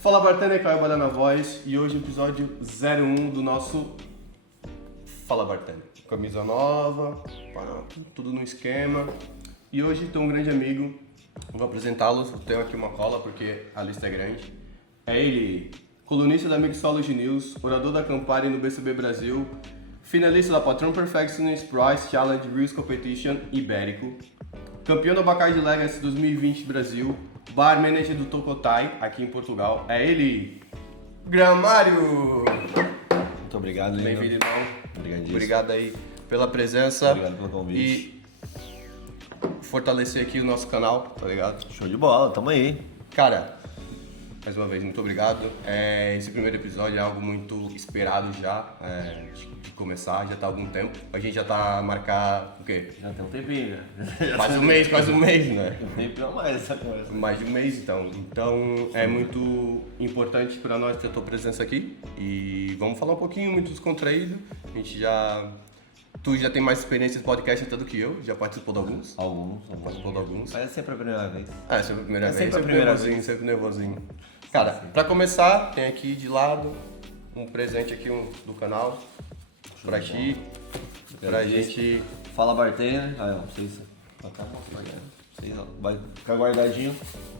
Fala Bartender, Caio Balé na voz e hoje episódio 01 do nosso Fala Bartender. Camisa nova, tudo no esquema. E hoje tem um grande amigo, vou apresentá-los, tenho aqui uma cola porque a lista é grande. É ele, colunista da Mixology News, orador da Campari no BCB Brasil, finalista da Patron Perfectionist Prize Challenge Reels Competition Ibérico, campeão do Bacardi Legacy 2020 Brasil, bar manager do Tocotai, aqui em Portugal. É ele, Gramário! Muito obrigado, Lino. Bem-vindo, irmão. Obrigadíssimo. Obrigado aí pela presença. Obrigado pelo convite. E fortalecer aqui o nosso canal, tá ligado? Show de bola, tamo aí. Cara, mais uma vez, muito obrigado. Esse primeiro episódio é algo muito esperado já, de começar, já tá há algum tempo. A gente já tá a marcar, o quê? Já tem um tempinho, né? Quase um mês, né? Um tempinho a mais essa conversa. Mais de um mês, então. Então, é muito importante pra nós ter a tua presença aqui. E vamos falar um pouquinho, muito descontraído. A gente já... Tu já tem mais experiência de podcast até do que eu, já participou de alguns. Participou de alguns. Mas é sempre a primeira vez. É sempre a primeira vez. Sempre a primeira vez. Sempre nervosinho. Cara, pra começar, tem aqui de lado um presente aqui do canal. Pra ti, pra gente... Fala Bartender. Ah, não sei se... Tá vai ficar guardadinho,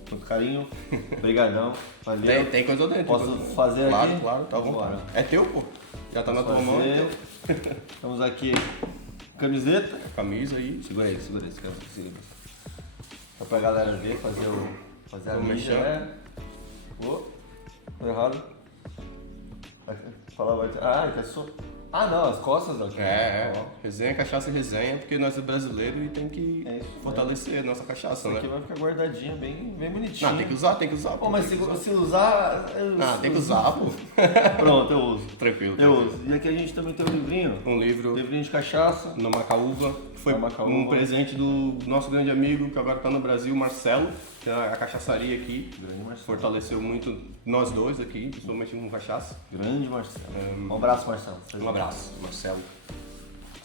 com carinho. Obrigadão. Valeu. Tem coisa dentro. Posso fazer claro, aqui? Claro, tá bom. Bora. É teu, pô. Já tá na tua mão, é teu. Estamos aqui, camiseta. Camisa aí. Segura aí. Só pra galera ver, fazer a Tô mídia, mexendo. né? Tô errado. Fala, vai. Ah, que é só. Ah, não, as costas aqui. Ó. Resenha, cachaça e resenha, porque nós é brasileiro e tem que É isso, fortalecer a nossa cachaça, Isso aqui né? vai ficar guardadinho, bem bonitinho. Não, tem que usar. Pô, mas se usar. Tem que usar, pô. Pronto, eu uso. Tranquilo. Eu uso. E aqui a gente também tem um livrinho. Um livro Livrinho de cachaça. no Macaúva, que foi Na Macaúva. um presente do nosso grande amigo, que agora tá no Brasil, Marcelo, que é a cachaçaria aqui. Grande Marcelo. Fortaleceu muito nós dois aqui, principalmente com cachaça. Grande Marcelo. Um abraço, Marcelo. Um abraço, Marcelo.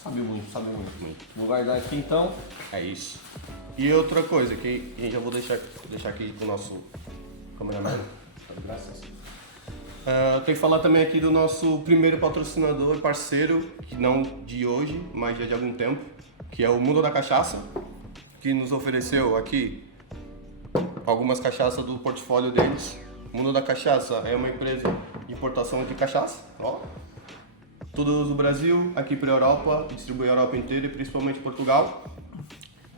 Sabe muito. Vou guardar aqui então. É isso. E outra coisa que eu já vou deixar aqui pro nosso cameraman. Graças. Tem que falar também aqui do nosso primeiro patrocinador, parceiro, que não de hoje, mas já de algum tempo, que é o Mundo da Cachaça, que nos ofereceu aqui algumas cachaças do portfólio deles. O Mundo da Cachaça é uma empresa de importação de cachaça, ó. Tudo do Brasil, aqui para a Europa, distribui a Europa inteira e principalmente Portugal.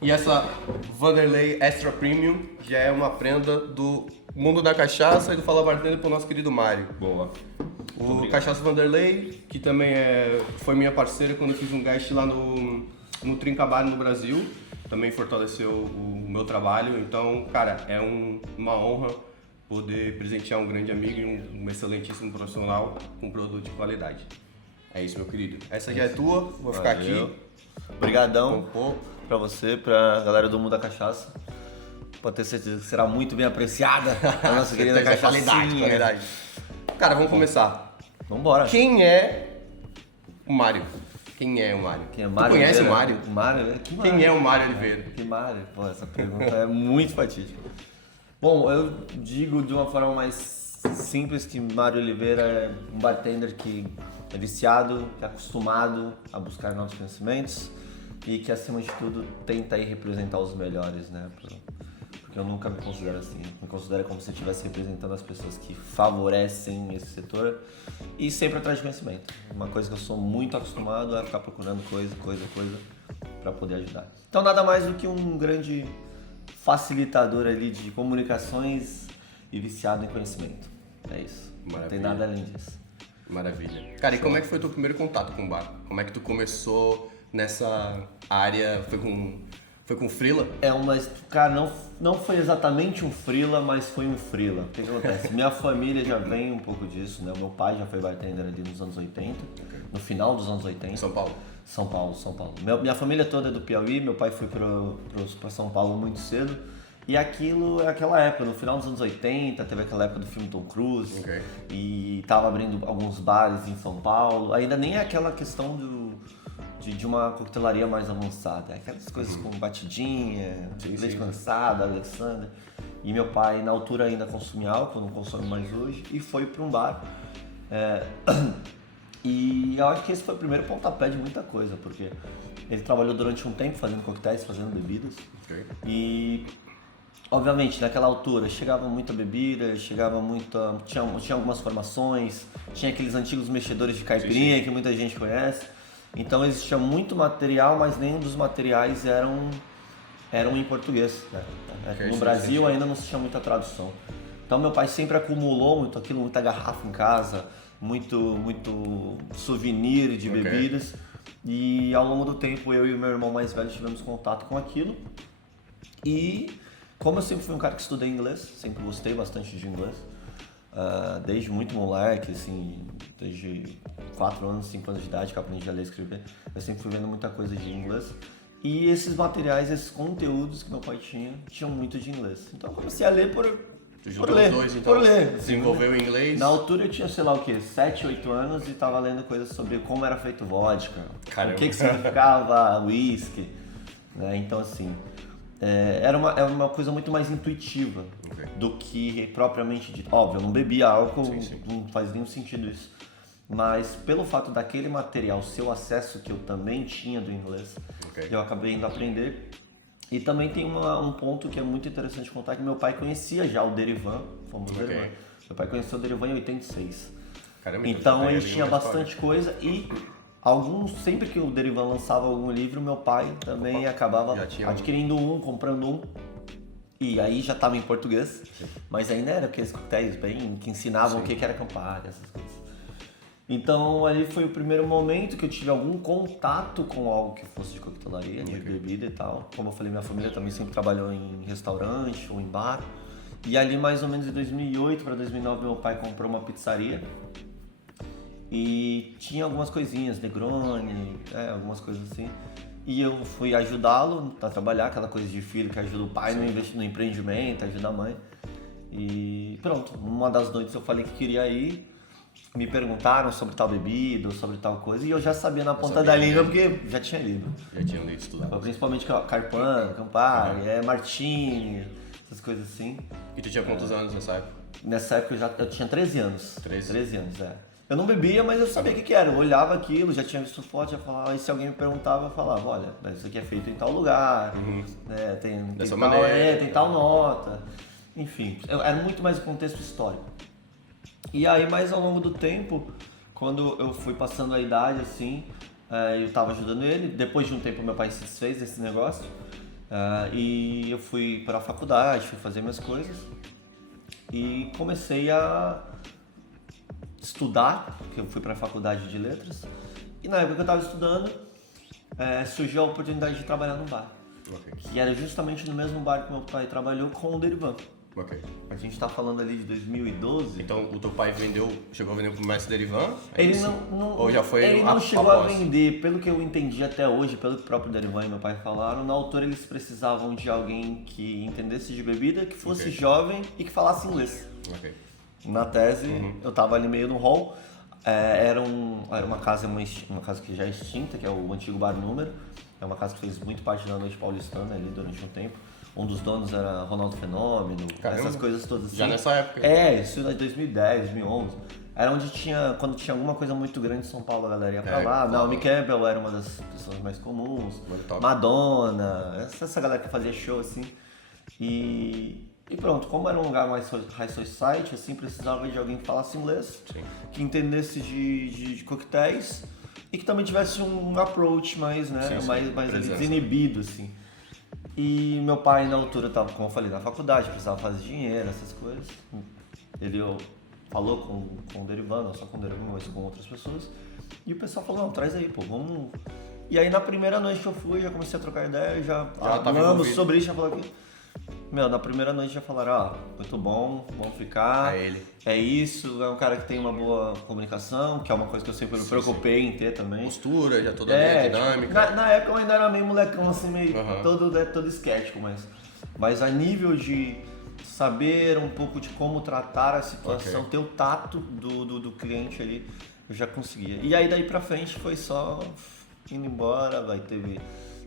E essa Vanderlei Extra Premium já é uma prenda do Mundo da Cachaça e do Fala Bartender pro nosso querido Mário. Boa. O Cachaça Vanderlei, que também foi minha parceira quando eu fiz um guest lá no Trincabar no Brasil, também fortaleceu o meu trabalho. Então, cara, é uma honra poder presentear um grande amigo e um excelentíssimo profissional com produto de qualidade. É isso, meu querido. Essa já é tua, vou ficar aqui. Obrigadão Compor. pra você, pra galera do Mundo da Cachaça. Pode ter certeza que será muito bem apreciada a nossa querida cachaçinha. Qualidade. Cara, vamos começar. Vambora. Quem é o Mário? Quem é o Mário? Quem é Mário Tu conhece Oliveira? o Mário? Mário? Quem é o Mário Oliveira? Que Mário? Pô, essa pergunta é muito fatídica. Bom, eu digo de uma forma mais simples que Mário Oliveira é um bartender que é viciado, que é acostumado a buscar novos conhecimentos e que, acima de tudo, tenta aí representar os melhores, né? Porque eu nunca me considero assim. Eu me considero como se eu estivesse representando as pessoas que favorecem esse setor e sempre atrás de conhecimento. Uma coisa que eu sou muito acostumado é ficar procurando coisa para poder ajudar. Então, nada mais do que um grande facilitador ali de comunicações e viciado em conhecimento. É isso. Maravilha. Não tem nada além disso. Maravilha. Cara, e como é que foi o teu primeiro contato com o bar? Como é que tu começou nessa área? Foi com freela? Cara, não foi exatamente um freela, mas foi um freela. O que acontece? Minha família já vem um pouco disso, né? Meu pai já foi bartender ali nos anos 80, no final dos anos 80. São Paulo? São Paulo. Minha família toda é do Piauí, meu pai foi pra São Paulo muito cedo. E aquilo é aquela época, no final dos anos 80, teve aquela época do filme Tom Cruise. Ok. E tava abrindo alguns bares em São Paulo. Ainda nem é aquela questão de uma coquetelaria mais avançada. É aquelas coisas com batidinha, leite cansado, Alexander. E meu pai, na altura, ainda consumia álcool, não consome mais hoje, e foi para um bar. E eu acho que esse foi o primeiro pontapé de muita coisa, porque ele trabalhou durante um tempo fazendo coquetéis, fazendo bebidas. Ok. E, obviamente, naquela altura chegava muita bebida, tinha algumas formações, tinha aqueles antigos mexedores de caipirinha que muita gente conhece. Então existia muito material, mas nenhum dos materiais eram em português, né? Okay, no Brasil ainda não se tinha muita tradução. Então meu pai sempre acumulou muito aquilo, muita garrafa em casa, muito souvenir de bebidas. E ao longo do tempo eu e o meu irmão mais velho tivemos contato com aquilo. E como eu sempre fui um cara que estudei inglês, sempre gostei bastante de inglês, desde muito moleque, assim, desde 4 anos, 5 anos de idade que eu aprendi a ler e escrever, eu sempre fui vendo muita coisa de inglês. E esses materiais, esses conteúdos que meu pai tinham muito de inglês. Então eu comecei a ler por ler. Os dois, então, por ler. desenvolveu o inglês. Na altura eu tinha, sei lá o que, 7, 8 anos e tava lendo coisas sobre como era feito vodka, Caramba. o que significava whisky, né? Então assim, era uma coisa muito mais intuitiva do que propriamente dito. Óbvio, eu não bebia álcool, não faz nenhum sentido isso. Mas pelo fato daquele material ser o acesso que eu também tinha do inglês, eu acabei indo aprender. E também tem um ponto que é muito interessante contar, que meu pai conhecia já o Derivan, o famoso Derivan. Meu pai conheceu o Derivan em 86. Caramba, então ele tinha bastante coisa e sempre que o Derivan lançava algum livro, meu pai também acabava adquirindo comprando um. E aí já estava em português, mas ainda era aqueles coquetéis bem que ensinavam o que era Campari, essas coisas. Então ali foi o primeiro momento que eu tive algum contato com algo que fosse de coquetelaria, de bebida e tal. Como eu falei, minha família também sempre trabalhou em restaurante ou em bar. E ali mais ou menos em 2008 para 2009 meu pai comprou uma pizzaria. E tinha algumas coisinhas, Negroni, algumas coisas assim. E eu fui ajudá-lo a trabalhar, aquela coisa de filho que ajuda o pai no empreendimento, ajuda a mãe. E pronto, uma das noites eu falei que queria ir. Me perguntaram sobre tal bebida ou sobre tal coisa e eu já sabia na ponta da língua porque já tinha lido. Já tinha lido, estudado. Principalmente Carpano, Campari, Martini, essas coisas assim. E tu tinha quantos anos nessa época? Nessa época eu tinha 13 anos. 13 anos, Eu não bebia, mas eu sabia o que era. Eu olhava aquilo, já tinha visto foto, já falava. E se alguém me perguntava, eu falava, olha, isso aqui é feito em tal lugar, né, tem tal nota. Enfim, era muito mais o contexto histórico. E aí, mais ao longo do tempo, quando eu fui passando a idade, assim, eu estava ajudando ele. Depois de um tempo, meu pai se desfez desse negócio. E eu fui para a faculdade, fui fazer minhas coisas. E comecei a estudar, porque eu fui para a faculdade de letras. E na época que eu estava estudando, surgiu a oportunidade de trabalhar num bar. Que era justamente no mesmo bar que meu pai trabalhou com o Derivan. A gente tá falando ali de 2012. Então o teu pai chegou a vender pro mestre Derivan? Ele não. Ou já foi Ele não chegou a vender, pelo que eu entendi até hoje, pelo que o próprio Derivan e meu pai falaram, na altura eles precisavam de alguém que entendesse de bebida, que fosse jovem e que falasse inglês. Na tese, eu tava ali meio no hall. Era uma casa que já é extinta, que é o antigo Bar Número. É uma casa que fez muito parte da noite paulistana ali durante um tempo. Um dos donos era Ronaldo Fenômeno, essas coisas todas assim. Já nessa época? Isso em 2010, 2011. Era onde quando tinha alguma coisa muito grande em São Paulo, a galera ia pra lá. Naomi Campbell era uma das pessoas mais comuns. Madonna, essa galera que fazia show assim. E pronto, como era um lugar mais high society, assim, precisava de alguém que falasse inglês, que entendesse de coquetéis e que também tivesse um approach mais ali, desinibido, assim. E meu pai na altura estava, como eu falei, na faculdade, precisava fazer dinheiro, essas coisas. Ele falou com o Derivan, não só com o Derivan, mas com outras pessoas. E o pessoal falou, não, traz aí, pô, vamos... E aí na primeira noite que eu fui, já comecei a trocar ideia, já falamos sobre isso, já falou aqui. Na primeira noite já falaram, muito bom, vamos ficar. É isso, é um cara que tem uma boa comunicação, que é uma coisa que eu sempre me preocupei em ter também. Postura, já toda a dinâmica. Na época eu ainda era meio molecão, assim, meio todo esquético, mas a nível de saber um pouco de como tratar a situação, ter o tato do cliente ali, eu já conseguia. E aí daí pra frente foi só indo embora, teve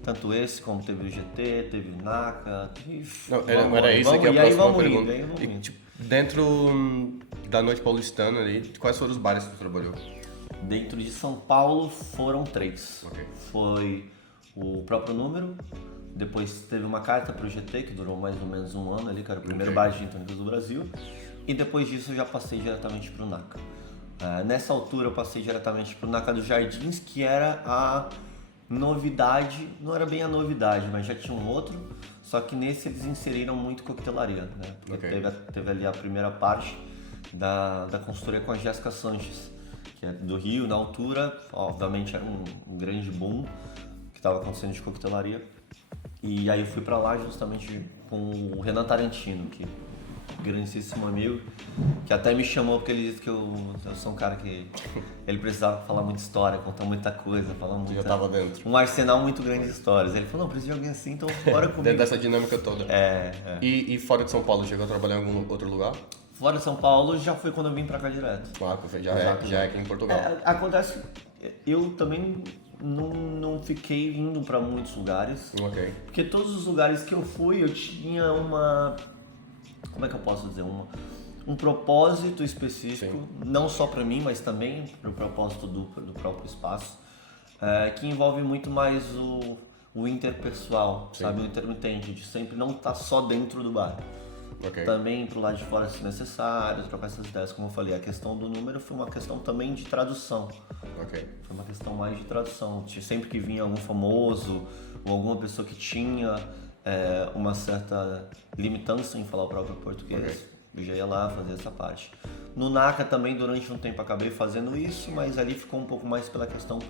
Tanto esse, como teve o GT, teve o NACA, teve... Não, era isso aqui a e aí próxima vamos pergunta. indo, aí vamos E, indo. tipo, dentro da noite paulistana ali, quais foram os bares que tu trabalhou? Dentro de São Paulo foram 3. Ok. Foi o próprio número, depois teve uma carta pro GT, que durou mais ou menos um ano ali, que era o primeiro bar de gin tônicas do Brasil. E depois disso eu já passei diretamente pro NACA. Nessa altura eu passei diretamente pro NACA dos Jardins, que era a novidade, não era bem a novidade, mas já tinha um outro, só que nesse eles inseriram muito coquetelaria, né? Porque Ok. teve ali a primeira parte da consultoria com a Jéssica Sanches, que é do Rio, na altura, obviamente era um grande boom que estava acontecendo de coquetelaria. E aí eu fui pra lá justamente com o Renan Tarantino, que grandíssimo amigo, que até me chamou porque ele disse que eu sou um cara que ele precisava falar muita história, contar muita coisa, falar Tu já muita, tava dentro. um arsenal muito grande de histórias. Ele falou, não, preciso de alguém assim, então bora comigo. Dentro dessa dinâmica toda. É. E fora de São Paulo, chegou a trabalhar em algum outro lugar? Fora de São Paulo já foi quando eu vim pra cá direto. Ah, já é aqui em Portugal. Acontece, eu também não fiquei indo pra muitos lugares, Ok. porque todos os lugares que eu fui eu tinha uma, como é que eu posso dizer, um propósito específico, Sim. não só pra mim, mas também pro propósito do próprio espaço, que envolve muito mais o interpessoal, Sim. sabe, o intermitente, de sempre não estar só dentro do bar. Ok. Também pro lado de fora se necessário, trocar essas ideias, como eu falei, a questão do número foi uma questão também de tradução. Ok. Foi uma questão mais de tradução. Sempre que vinha algum famoso ou alguma pessoa que tinha uma certa limitância em falar o próprio português, Ok. eu já ia lá fazer essa parte. No NACA também, durante um tempo, acabei fazendo isso, mas ali ficou um pouco mais pela questão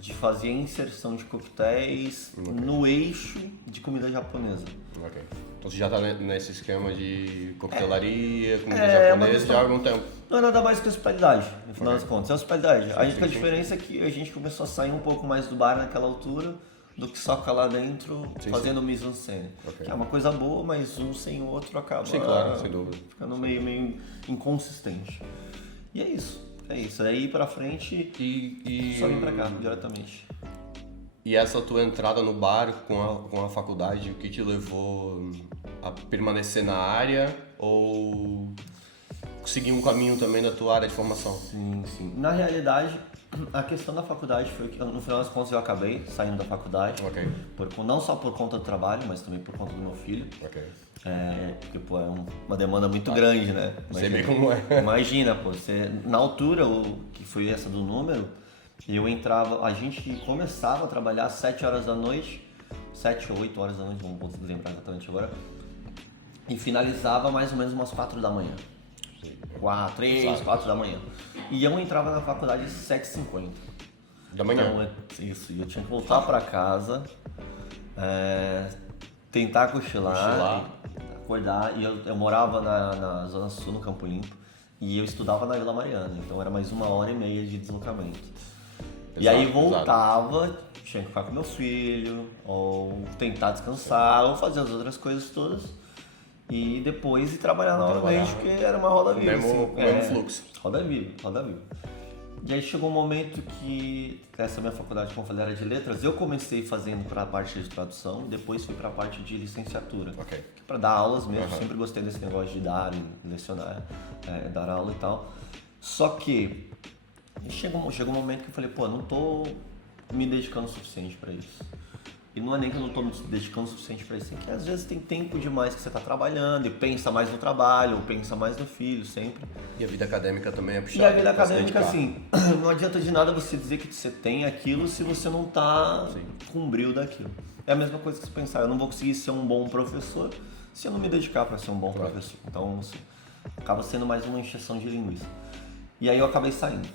de fazer inserção de coquetéis no eixo de comida japonesa. Ok. Então você já tá nesse esquema de coquetelaria, comida uma japonesa questão- já há algum tempo. Não é nada mais que hospitalidade, no final Ok. das contas. É hospitalidade. A sim, diferença é que a gente começou a sair um pouco mais do bar naquela altura do que só ficar lá dentro fazendo mise-en-scène. Ok. Que é uma coisa boa, mas um sem o outro acaba Sim, claro, sem dúvida. ficando meio inconsistente. E é isso. É isso. Aí pra frente, só vim pra cá, diretamente. E essa tua entrada no bar com a faculdade, o que te levou a permanecer na área ou seguir um caminho também da tua área de formação? Sim, sim. Na realidade, a questão da faculdade foi que, no final das contas, eu acabei saindo da faculdade. Ok. Não só por conta do trabalho, mas também por conta do meu filho. Ok. Porque, pô, é uma demanda muito grande, né? Sei bem como é. Imagina, pô, na altura, que foi essa do número, a gente começava a trabalhar às 7 horas da noite, 7 ou 8 horas da noite, não vou lembrar exatamente agora, e finalizava mais ou menos umas 4 da manhã. 4 da manhã. E eu entrava na faculdade às 7h50. Da manhã? Então, isso, e eu tinha que voltar pra casa, tentar cochilar, acordar. E eu morava na Zona Sul, no Campo Limpo, e eu estudava na Vila Mariana, então era mais 1h30 de deslocamento. E aí voltava, tinha que ficar com meu filho, ou tentar descansar, ou fazer as outras coisas todas. E depois ir trabalhar novamente, porque era uma roda viva. Mesmo fluxo. Roda viva, roda viva. E aí chegou um momento que essa minha faculdade, como eu falei, era de letras, eu comecei fazendo para a parte de tradução, depois fui para a parte de licenciatura. Ok. Para dar aulas mesmo, sempre gostei desse negócio de dar e lecionar, dar aula e tal. Só que chegou um momento que eu falei, pô, não tô me dedicando o suficiente para isso. E não é nem que eu não tô me dedicando o suficiente para isso, é que às vezes tem tempo demais que você tá trabalhando e pensa mais no trabalho, ou pensa mais no filho, sempre. E a vida acadêmica também é puxada. E a vida pra se acadêmica, dedicar. assim, não adianta de nada você dizer que você tem aquilo se você não tá com o brilho daquilo. É a mesma coisa que você pensar, eu não vou conseguir ser um bom professor se eu não me dedicar para ser um bom professor. Então, assim, acaba sendo mais uma encheção de linguiça. E aí eu acabei saindo.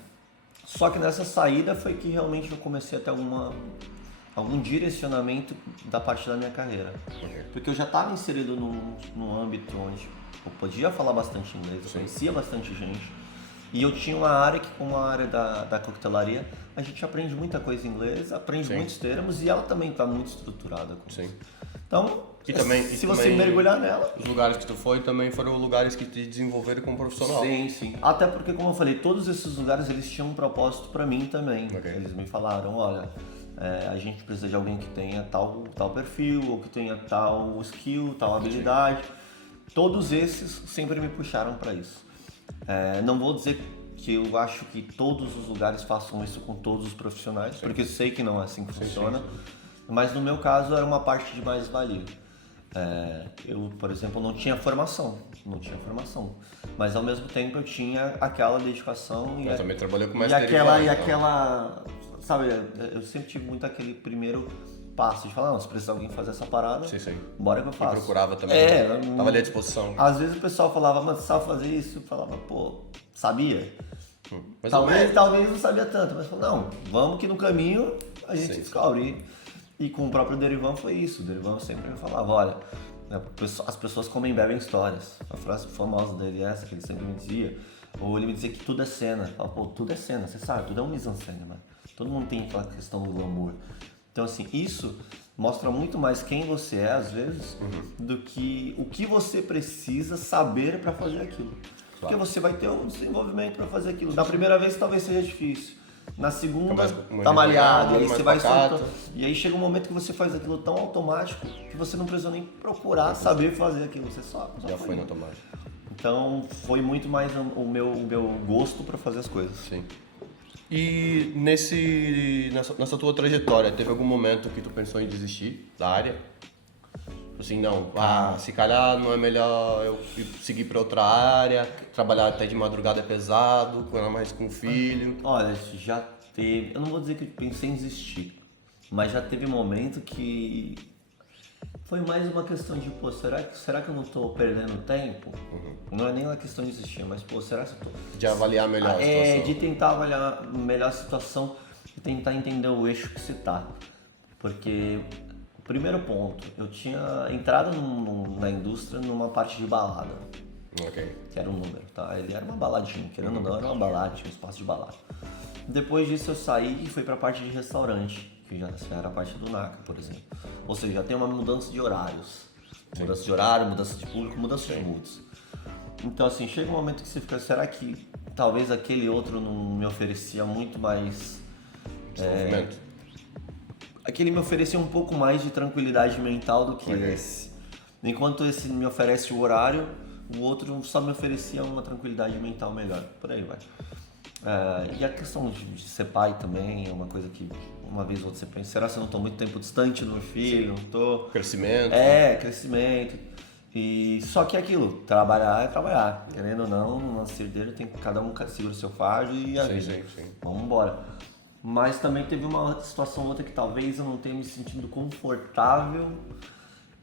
Só que nessa saída foi que realmente eu comecei a ter algum direcionamento da parte da minha carreira. Porque eu já estava inserido num âmbito onde eu podia falar bastante inglês, eu conhecia bastante gente. E eu tinha uma área que, como a área da coquetelaria, a gente aprende muita coisa em inglês, aprende muitos termos e ela também está muito estruturada com isso. Então, se você mergulhar nela... Os lugares que tu foi também foram lugares que te desenvolveram como profissional. Sim, sim. Até porque, como eu falei, todos esses lugares eles tinham um propósito para mim também. Ok. Eles me falaram, olha, a gente precisa de alguém que tenha tal perfil, ou que tenha tal skill, tal habilidade. Todos esses sempre me puxaram para isso. Não vou dizer que eu acho que todos os lugares façam isso com todos os profissionais, porque eu sei que não é assim que funciona, mas no meu caso era uma parte de mais-valia. Eu, por exemplo, não tinha formação, mas ao mesmo tempo eu tinha aquela dedicação Eu também trabalhei com mais aquela, sabe, eu sempre tive muito aquele primeiro passo de falar, não, se precisar alguém fazer essa parada, bora que eu faço. E procurava também, tava ali à disposição. Às vezes o pessoal falava, mas você sabe fazer isso? Eu falava, pô, sabia? Mas Talvez não sabia tanto, mas falou, não, vamos que no caminho a gente descobre. E com o próprio Derivan foi isso. O Derivan sempre me falava, olha, as pessoas comem e bebem histórias. A frase famosa dele é essa, que ele sempre me dizia. Ou ele me dizia que tudo é cena. Eu falava, pô, tudo é cena, você sabe, tudo é um mise-en-scène, mano. Todo mundo tem aquela questão do glamour. Então, assim, isso mostra muito mais quem você é, às vezes, do que o que você precisa saber para fazer aquilo. Porque você vai ter um desenvolvimento para fazer aquilo. Da primeira vez talvez seja difícil. Na segunda, tá malhado, e aí você vai soltando. E aí chega um momento que você faz aquilo tão automático que você não precisa nem procurar saber fazer aquilo. Você só já foi no automático. Então foi muito mais o meu gosto para fazer as coisas. Sim. E nessa tua trajetória, teve algum momento que tu pensou em desistir da área? Assim, não, se calhar não é melhor eu seguir para outra área, trabalhar até de madrugada é pesado, ainda mais com o filho. Olha, já teve, eu não vou dizer que pensei em desistir, mas já teve momento que foi mais uma questão de, pô, será que eu não tô perdendo tempo? Não é nem uma questão de desistir, mas, pô, será que eu tô... De avaliar melhor a situação. De tentar avaliar melhor a situação e tentar entender o eixo que você tá. Porque... Primeiro ponto, eu tinha entrado na indústria numa parte de balada, que era um número, tá? Ele era uma baladinha, querendo ou não, era uma balada, tinha um espaço de balada. Depois disso eu saí e fui pra parte de restaurante, que já era a parte do NACA, por exemplo. Ou seja, já tem uma mudança de horários. Mudança de horário, mudança de público, mudança de moods. Então assim, chega um momento que você fica, será que talvez aquele outro não me oferecia muito mais... desenvolvimento? Aquele me oferecia um pouco mais de tranquilidade mental do que esse. Enquanto esse me oferece o horário, o outro só me oferecia uma tranquilidade mental melhor. Por aí vai. E a questão de ser pai também é uma coisa que uma vez ou outra você pensa, será que eu não estou muito tempo distante do meu filho? Não tô... Crescimento. Crescimento. E só que é aquilo, trabalhar é trabalhar. Querendo ou não, no nosso herdeiro tem cada um segura o seu fardo e a vida. Vamos embora. Mas também teve uma situação ou outra que talvez eu não tenha me sentido confortável,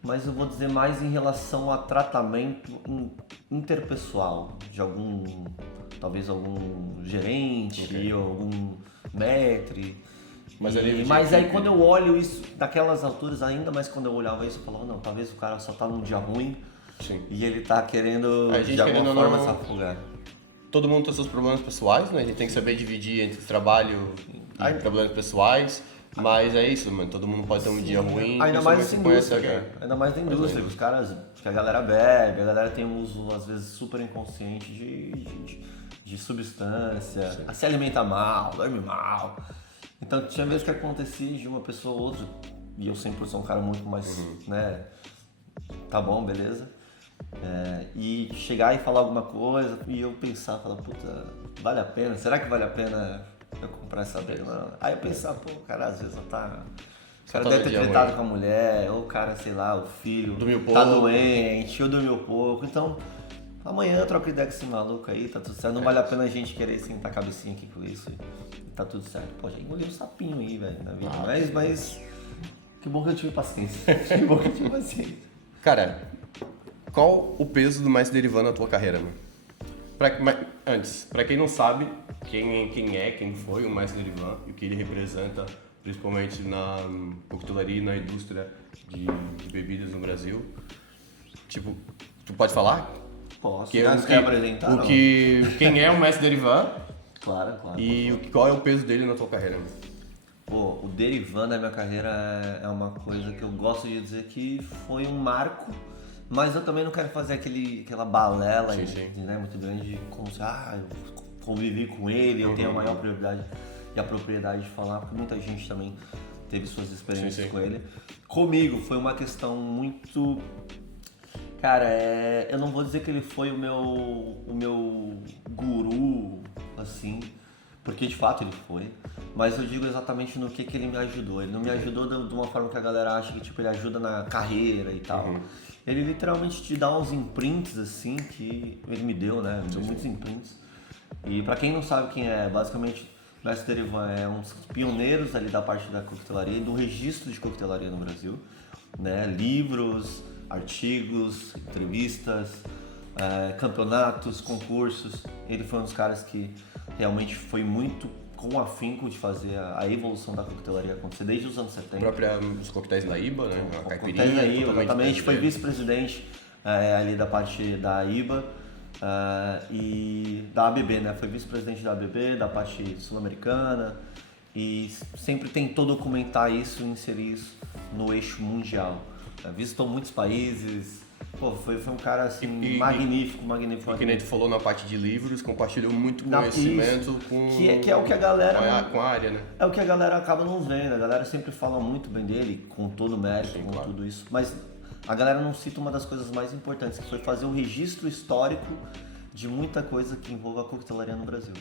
mas eu vou dizer mais em relação a tratamento interpessoal de talvez algum gerente ou algum maître. Mas aí quando eu olho isso daquelas alturas, ainda mais quando eu olhava isso, eu falava, não, talvez o cara só tá num dia ruim e ele tá querendo de alguma forma se afogar. Todo mundo tem seus problemas pessoais, né? A gente tem que saber dividir entre trabalho e problemas pessoais, mas é isso, mano. Todo mundo pode ter um dia ruim. Ainda mais nessa indústria, ainda mais na indústria, os caras, que a galera bebe, a galera tem um uso às vezes super inconsciente de substância, se alimenta mal, dorme mal. Então tinha vezes que acontecia de uma pessoa ou outra, e eu sempre sou um cara muito mais, né, tá bom, beleza. E chegar e falar alguma coisa e eu pensar, falar, puta, vale a pena? Será que vale a pena eu comprar essa briga? Aí eu pensar, pô, o cara às vezes tá... O cara deve ter tretado com a mulher, ou o cara, sei lá, o filho tá doente, ou dormiu pouco. Então, amanhã eu troco ideia com esse maluco aí, tá tudo certo. Não vale a pena a gente querer sentar a cabecinha aqui com isso e tá tudo certo. Pô, já engoli um sapinho aí, velho, na vida. Mas que bom que eu tive paciência. Cara, qual o peso do Mestre Derivan na tua carreira, mano? Antes, pra quem não sabe, quem foi o Mestre Derivan e o que ele representa, principalmente na coquetelaria e na indústria de bebidas no Brasil. Tipo, tu pode falar? Posso. Quem é o Mestre Derivan? Claro. E qual é o peso dele na tua carreira, mano? Pô, o Derivan da minha carreira é uma coisa que eu gosto de dizer que foi um marco, mas eu também não quero fazer aquela balela né, muito grande de como se, eu convivi com ele, eu tenho a maior prioridade e a propriedade de falar, porque muita gente também teve suas experiências Sim. com ele. Comigo foi uma questão muito... Cara, eu não vou dizer que ele foi o meu guru, assim, porque de fato ele foi, mas eu digo exatamente no que ele me ajudou. Ele não me ajudou de uma forma que a galera acha que tipo, ele ajuda na carreira e tal. Ele literalmente te dá uns imprints, assim, que ele me deu, né? Me deu muitos imprints. E pra quem não sabe quem é, basicamente, o Mestre Derivan é um dos pioneiros ali da parte da coquetelaria e do registro de coquetelaria no Brasil, né? Livros, artigos, entrevistas, campeonatos, concursos. Ele foi um dos caras que realmente foi muito com afinco de fazer a evolução da coquetelaria acontecer desde os anos 70. Os coquetéis da IBA, né? A caipirinha. Coquetéis da IBA, totalmente exatamente. Foi brasileiro. vice-presidente ali da parte da IBA e da ABB, né? Foi vice-presidente da ABB, da parte sul-americana e sempre tentou documentar isso e inserir isso no eixo mundial. Visitou muitos países. Pô, foi um cara assim magnífico. E que nem tu falou na parte de livros, compartilhou muito Na- conhecimento isso. com... Que é o que a galera... Com a área, né? É o que a galera acaba não vendo. A galera sempre fala muito bem dele, com todo o mérito, Sim, com claro. tudo isso. Mas a galera não cita uma das coisas mais importantes, que foi fazer um registro histórico de muita coisa que envolve a coquetelaria no Brasil.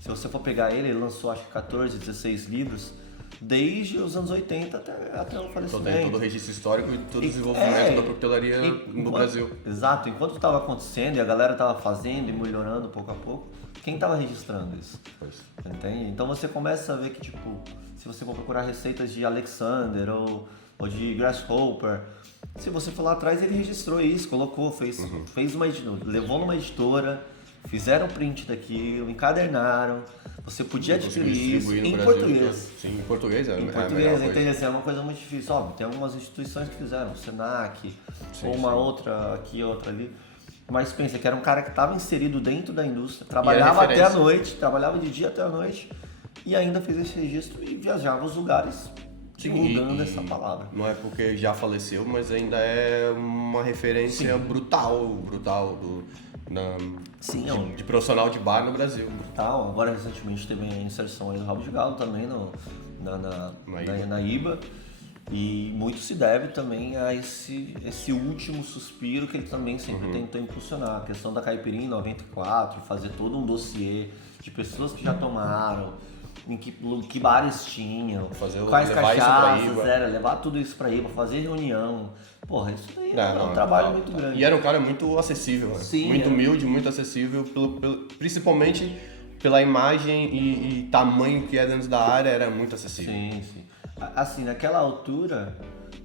Se você for pegar ele lançou acho que 14, 16 livros, desde os anos 80 até o Então falecimento. tem todo o registro histórico e todo o desenvolvimento da coquetelaria no Brasil. Exato, enquanto estava acontecendo e a galera estava fazendo e melhorando pouco a pouco, quem estava registrando isso? Pois. Entende? Então você começa a ver que, tipo, se você for procurar receitas de Alexander ou de Grasshopper, se você for lá atrás, ele registrou isso, colocou, fez uma editora, levou numa editora, fizeram print daquilo, encadernaram, você podia Conseguiu adquirir isso distribuir no em Brasil português. todo. Sim, em português é Em a melhor português, coisa. entende? Assim, é uma coisa muito difícil. Óbvio, tem algumas instituições que fizeram, o Senac, ou uma sim. outra aqui, outra ali. Mas pensa que era um cara que estava inserido dentro da indústria, trabalhava até a referência. noite, trabalhava de dia até a noite e ainda fez esse registro e viajava aos lugares divulgando essa palavra. Não é porque já faleceu, mas ainda é uma referência brutal Sim, de profissional de bar no Brasil. Tal. Agora recentemente teve a inserção aí do Rabo de Galo também na IBA. E muito se deve também a esse último suspiro que ele também sempre tentou impulsionar. A questão da caipirinha em 94, fazer todo um dossiê de pessoas que já tomaram, em que bares tinham, quais levar isso pra cachaças IBA. era, levar tudo isso pra IBA, fazer reunião. Porra, isso daí é um Não, trabalho tal, muito tal. grande. E era um cara muito acessível, né? Sim, muito era. humilde, muito acessível, principalmente pela imagem e tamanho que é dentro da área, era muito acessível. Sim, sim. Assim, naquela altura,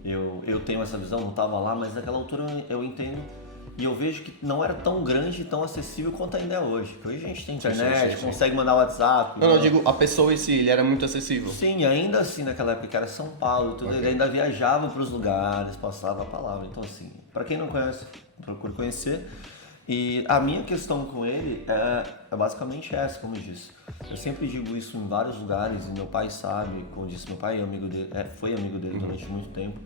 eu tenho essa visão, não estava lá, mas naquela altura eu entendo e eu vejo que não era tão grande e tão acessível quanto ainda é hoje. Porque hoje a gente tem internet, sim. consegue mandar WhatsApp. Não, digo, a pessoa em si, ele era muito acessível. Sim, ainda assim naquela época que era São Paulo, tudo, ele ainda viajava para os lugares, passava a palavra. Então assim, para quem não conhece, procure conhecer. E a minha questão com ele é basicamente essa, como eu disse. Eu sempre digo isso em vários lugares e meu pai sabe, como eu disse, meu pai é amigo dele, foi amigo dele durante muito tempo.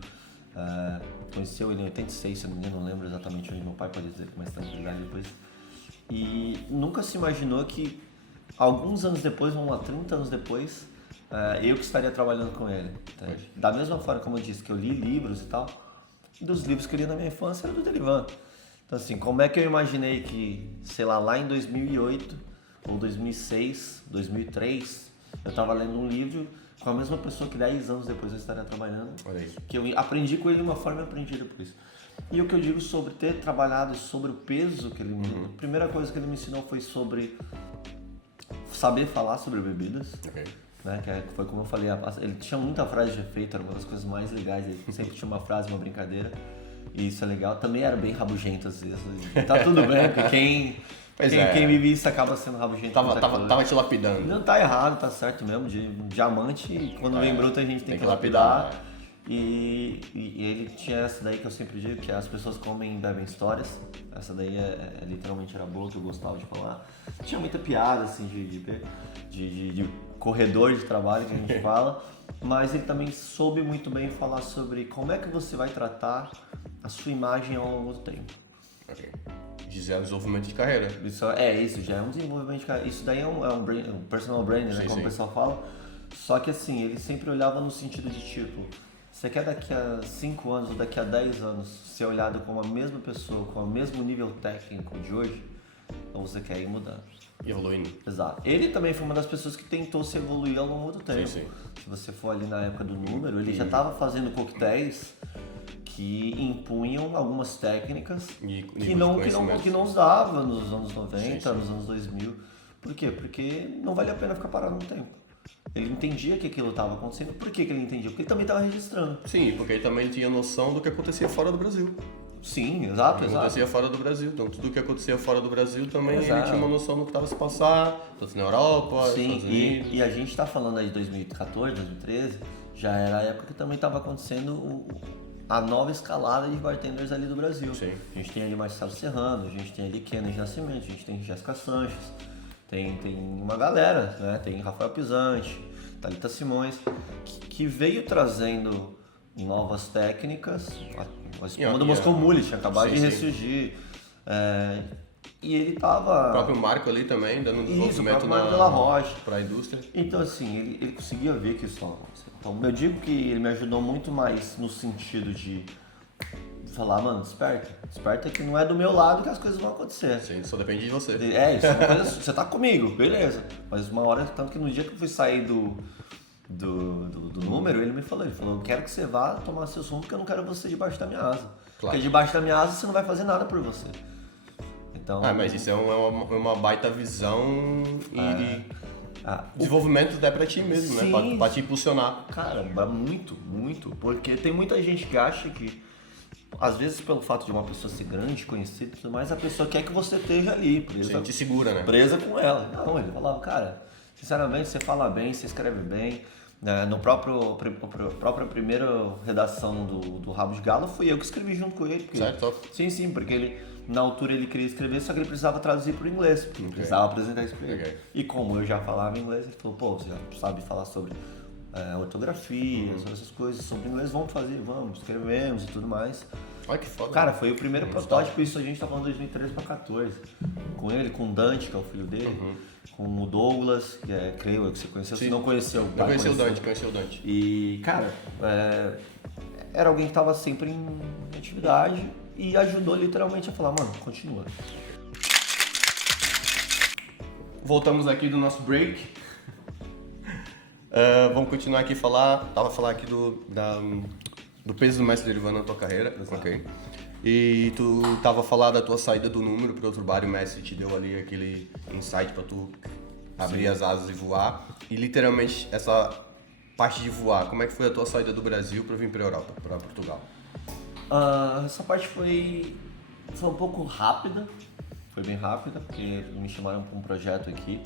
Conheceu ele em 86, se não me engano, não lembro exatamente onde meu pai pode dizer com mais tranquilidade depois. E nunca se imaginou que alguns anos depois, vamos lá, 30 anos depois, eu que estaria trabalhando com ele. Entende? Da mesma forma como eu disse que eu li livros e tal, dos livros que eu li na minha infância era do Derivan. Então assim, como é que eu imaginei que, sei lá em 2008 ou 2006, 2003, eu estava lendo um livro com a mesma pessoa que 10 anos depois eu estaria trabalhando, Olha aí. que eu aprendi com ele de uma forma e aprendi depois. E o que eu digo sobre ter trabalhado, sobre o peso que ele me deu, a primeira coisa que ele me ensinou foi sobre saber falar sobre bebidas. Ok. Né, que foi como eu falei, ele tinha muita frase de efeito, era uma das coisas mais legais, ele sempre tinha uma frase, uma brincadeira, e isso é legal. Também era bem rabugento às vezes, e tá tudo bem, porque quem vive isso acaba sendo rabugento. Tava te lapidando. Não tá errado, tá certo mesmo, de diamante, quando vem bruto a gente tem que lapidar. E ele tinha essa daí que eu sempre digo, que as pessoas comem e bebem histórias. Essa daí literalmente era boa, que eu gostava de falar. Tinha muita piada, assim, de corredor de trabalho, que a gente fala. Mas ele também soube muito bem falar sobre como é que você vai tratar a sua imagem ao longo do tempo. Ok. Dizer desenvolvimento de carreira. Isso já é um desenvolvimento de carreira. Isso daí é um personal branding, né, como o pessoal fala. Só que assim, ele sempre olhava no sentido de tipo, você quer daqui a 5 anos ou daqui a 10 anos ser olhado como a mesma pessoa, com o mesmo nível técnico de hoje, ou você quer ir mudando? E evoluindo. Exato. Ele também foi uma das pessoas que tentou se evoluir ao longo do tempo. Sim. Se você for ali na época do número, ele já estava fazendo coquetéis que impunham algumas técnicas E que nível não, de que, não, conhecimento. que não usava nos anos 90, Sim. nos anos 2000. Por quê? Porque não valia a pena ficar parado no tempo. Ele entendia que aquilo estava acontecendo. Por que ele entendia? Porque ele também estava registrando. Sim, porque ele também tinha noção do que acontecia fora do Brasil. Sim, exato, O que acontecia fora do Brasil. Então, tudo que acontecia fora do Brasil também ele Exato. tinha uma noção do que estava se passar, tanto na Europa, Sim, Estados Unidos. e a gente está falando aí de 2014, 2013, já era a época que também estava acontecendo a nova escalada de bartenders ali do Brasil. Sim. A gente tem ali Marcelo Serrano, a gente tem ali Kennedy Nascimento, a gente tem Jéssica Sanches, tem uma galera, né? Tem Rafael Pisante, Thalita Simões, que veio trazendo novas técnicas. A espuma do Moscow Mule tinha acabado Sim, de sim. ressurgir. E ele tava... O próprio Marco ali também, dando um desenvolvimento próprio Marco Della Rocha. para a indústria. Então, assim, ele conseguia ver que isso estava acontecendo. Então, eu digo que ele me ajudou muito mais no sentido de falar, mano, desperta que não é do meu lado que as coisas vão acontecer. Sim, só depende de você. Isso é uma coisa, você tá comigo, beleza. Mas uma hora, tanto que no dia que eu fui sair do número, ele falou, eu quero que você vá tomar seus rumos porque eu não quero você debaixo da minha asa. Claro. Porque debaixo da minha asa você não vai fazer nada por você. Então, Mas isso é uma baita visão e desenvolvimento até pra ti mesmo, Sim. né? Pra te impulsionar. Cara, muito, muito. Porque tem muita gente que acha que, às vezes, pelo fato de uma pessoa ser grande, conhecida e tudo mais, a pessoa quer que você esteja ali, Sim, te segura, né? presa com ela. Não, ele falava, cara, sinceramente, você fala bem, você escreve bem. Né? No própria primeira redação do Rabo de Galo, fui eu que escrevi junto com ele. Porque, Certo? Sim, porque ele, na altura ele queria escrever, só que ele precisava traduzir para o inglês, porque ele precisava apresentar isso para ele. Ok. E como eu já falava inglês, ele falou, pô, você já sabe falar sobre ortografia, sobre essas coisas, sobre inglês, vamos fazer, vamos, escrevemos e tudo mais. Olha que foda. Cara, foi o primeiro protótipo, isso a gente tá falando de 2013 para 2014. Com ele, com o Dante, que é o filho dele, com o Douglas, que creio eu que você conheceu, Sim. se não conheceu, Eu conheci o Dante. E, cara, era alguém que tava sempre em atividade e ajudou literalmente a falar, mano, continua. Voltamos aqui do nosso break. Vamos continuar aqui tava a falar aqui do peso do mestre derivando na tua carreira. Ok. E tu tava a falar da tua saída do número para outro bar e o mestre te deu ali aquele insight para tu abrir as asas e voar. E literalmente essa parte de voar, como é que foi a tua saída do Brasil para vir para Europa, para Portugal? Essa parte foi um pouco rápida, foi bem rápida, porque me chamaram para um projeto aqui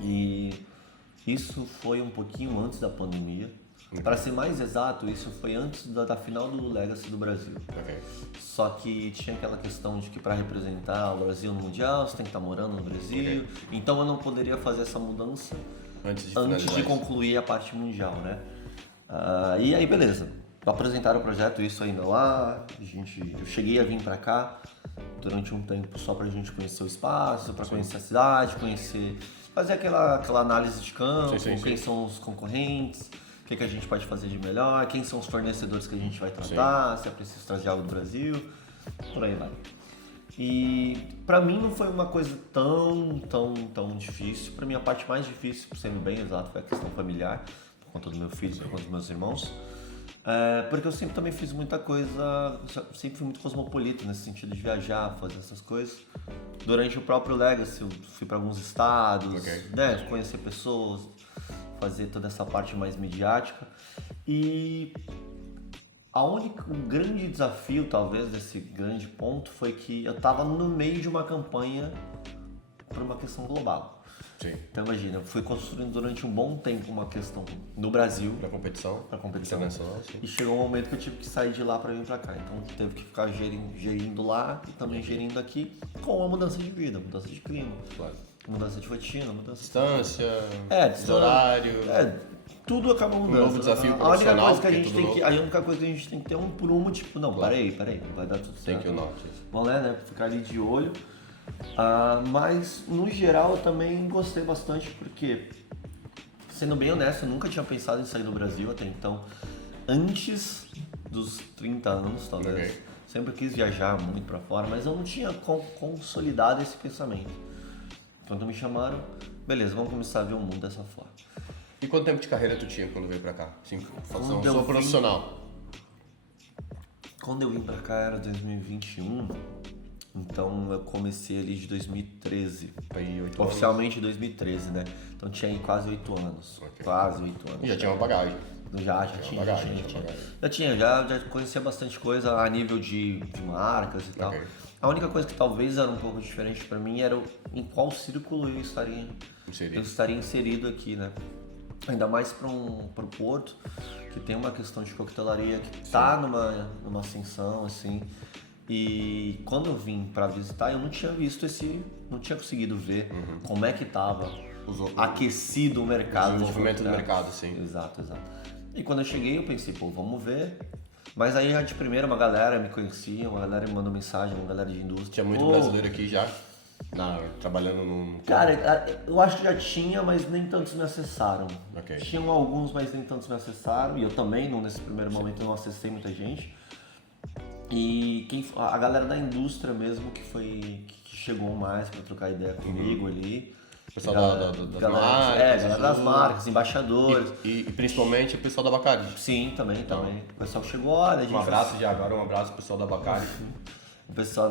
e isso foi um pouquinho antes da pandemia. Para ser mais exato, isso foi antes da final do Legacy do Brasil. Ok. Só que tinha aquela questão de que para representar o Brasil no Mundial, você tem que estar morando no Brasil. Ok. Então eu não poderia fazer essa mudança Antes de antes de finalizar isso. concluir a parte mundial, né? E aí, beleza. Apresentaram o projeto, isso ainda lá. Eu cheguei a vir para cá durante um tempo só pra gente conhecer o espaço, para conhecer a cidade, fazer aquela análise de campo, Sim. quem são os concorrentes, o que a gente pode fazer de melhor, quem são os fornecedores que a gente vai tratar, se é preciso trazer algo do Brasil, por aí vai. E pra mim não foi uma coisa tão difícil. Pra mim a parte mais difícil, sendo bem exato, foi a questão familiar, por conta do meu filho, por conta dos meus irmãos. Porque eu sempre também fiz muita coisa, sempre fui muito cosmopolita nesse sentido de viajar, fazer essas coisas. Durante o próprio Legacy eu fui para alguns estados, né, conhecer pessoas, fazer toda essa parte mais midiática. E o grande desafio, talvez, desse grande ponto foi que eu estava no meio de uma campanha por uma questão global. Sim. Então imagina, eu fui construindo durante um bom tempo uma questão no Brasil, Pra competição internacional, sim. e chegou um momento que eu tive que sair de lá para vir para cá. Então teve que ficar gerindo lá e também gerindo aqui com a mudança de vida, mudança de clima, Claro. mudança de rotina, mudança Distância, de horário. tudo acaba mudando. Novo desafio A única profissional, coisa que a porque gente tudo tem que, a única coisa que a gente tem que ter um prumo, tipo, não, Claro. peraí, vai dar tudo certo. Tem que o norte. Vamos lá, né? Ficar ali de olho. Mas, no geral, eu também gostei bastante porque sendo bem honesto, eu nunca tinha pensado em sair do Brasil até então. Antes dos 30 anos, talvez. Ok. Sempre quis viajar muito pra fora, mas eu não tinha consolidado esse pensamento. Quando me chamaram, beleza, vamos começar a ver o mundo dessa forma. E quanto tempo de carreira tu tinha quando veio pra cá? Sim, Quando eu sou vim- profissional. Quando eu vim pra cá era 2021, então eu comecei ali de 2013. Aí 8 anos. Oficialmente 2013, né? Então tinha aí quase 8 anos. Ok. Quase 8 anos. E já tinha uma bagagem. Já tinha, bagagem, já tinha tinha. bagagem. Já conhecia bastante coisa a nível de marcas e tal. Ok. A única coisa que talvez era um pouco diferente pra mim era em qual círculo eu estaria inserido aqui, né? Ainda mais pro Porto, que tem uma questão de coquetelaria que tá numa ascensão, assim. E quando eu vim pra visitar, eu não tinha não tinha conseguido ver como é que tava aquecido o mercado. O desenvolvimento do coquetel. mercado, sim. Exato. E quando eu cheguei, eu pensei, pô, vamos ver. Mas aí já de primeira uma galera me conhecia, uma galera me mandou mensagem, uma galera de indústria. Tinha muito Pô, brasileiro aqui já, trabalhando no... Cara, eu acho que já tinha, mas nem tantos me acessaram. Ok. Tinham alguns, mas nem tantos me acessaram. E eu também, nesse primeiro momento, eu não acessei muita gente. E a galera da indústria mesmo que chegou mais pra trocar ideia comigo ali. O pessoal das galera, marcas. galera das marcas, embaixadores. E principalmente o pessoal da Bacardi. Sim, também. O pessoal chegou, olha, a gente Um abraço já agora, um abraço pro pessoal da Bacardi. O pessoal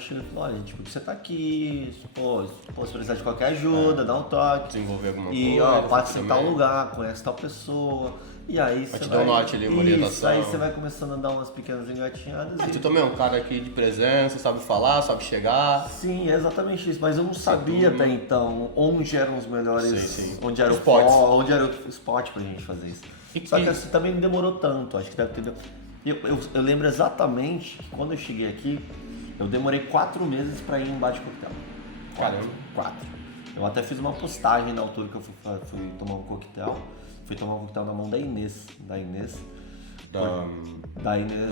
chega e fala, olha, tipo, você tá aqui, pô, se precisar de qualquer ajuda, dá um toque. Desenvolver alguma E coisa. ó, passa em também. tal lugar, conhece tal pessoa. E aí você te vai... dar um norte ali, uma Isso, orientação. aí você vai começando a dar umas pequenas engatinhadas Tu e... também é um cara aqui de presença, sabe falar, sabe chegar. Sim, é exatamente isso. Mas eu não sabia tudo. até então onde eram os melhores... Sim. Onde era Spots. onde era o spot pra gente fazer isso. Só que assim, também não demorou tanto, acho que deve ter... Eu lembro exatamente que quando eu cheguei aqui, eu demorei 4 meses pra ir em um bar de coquetel. Caramba. 4. Eu até fiz uma postagem na altura que eu fui tomar um coquetel. Fui tomar um coquetel na mão da Inês. Da Inês,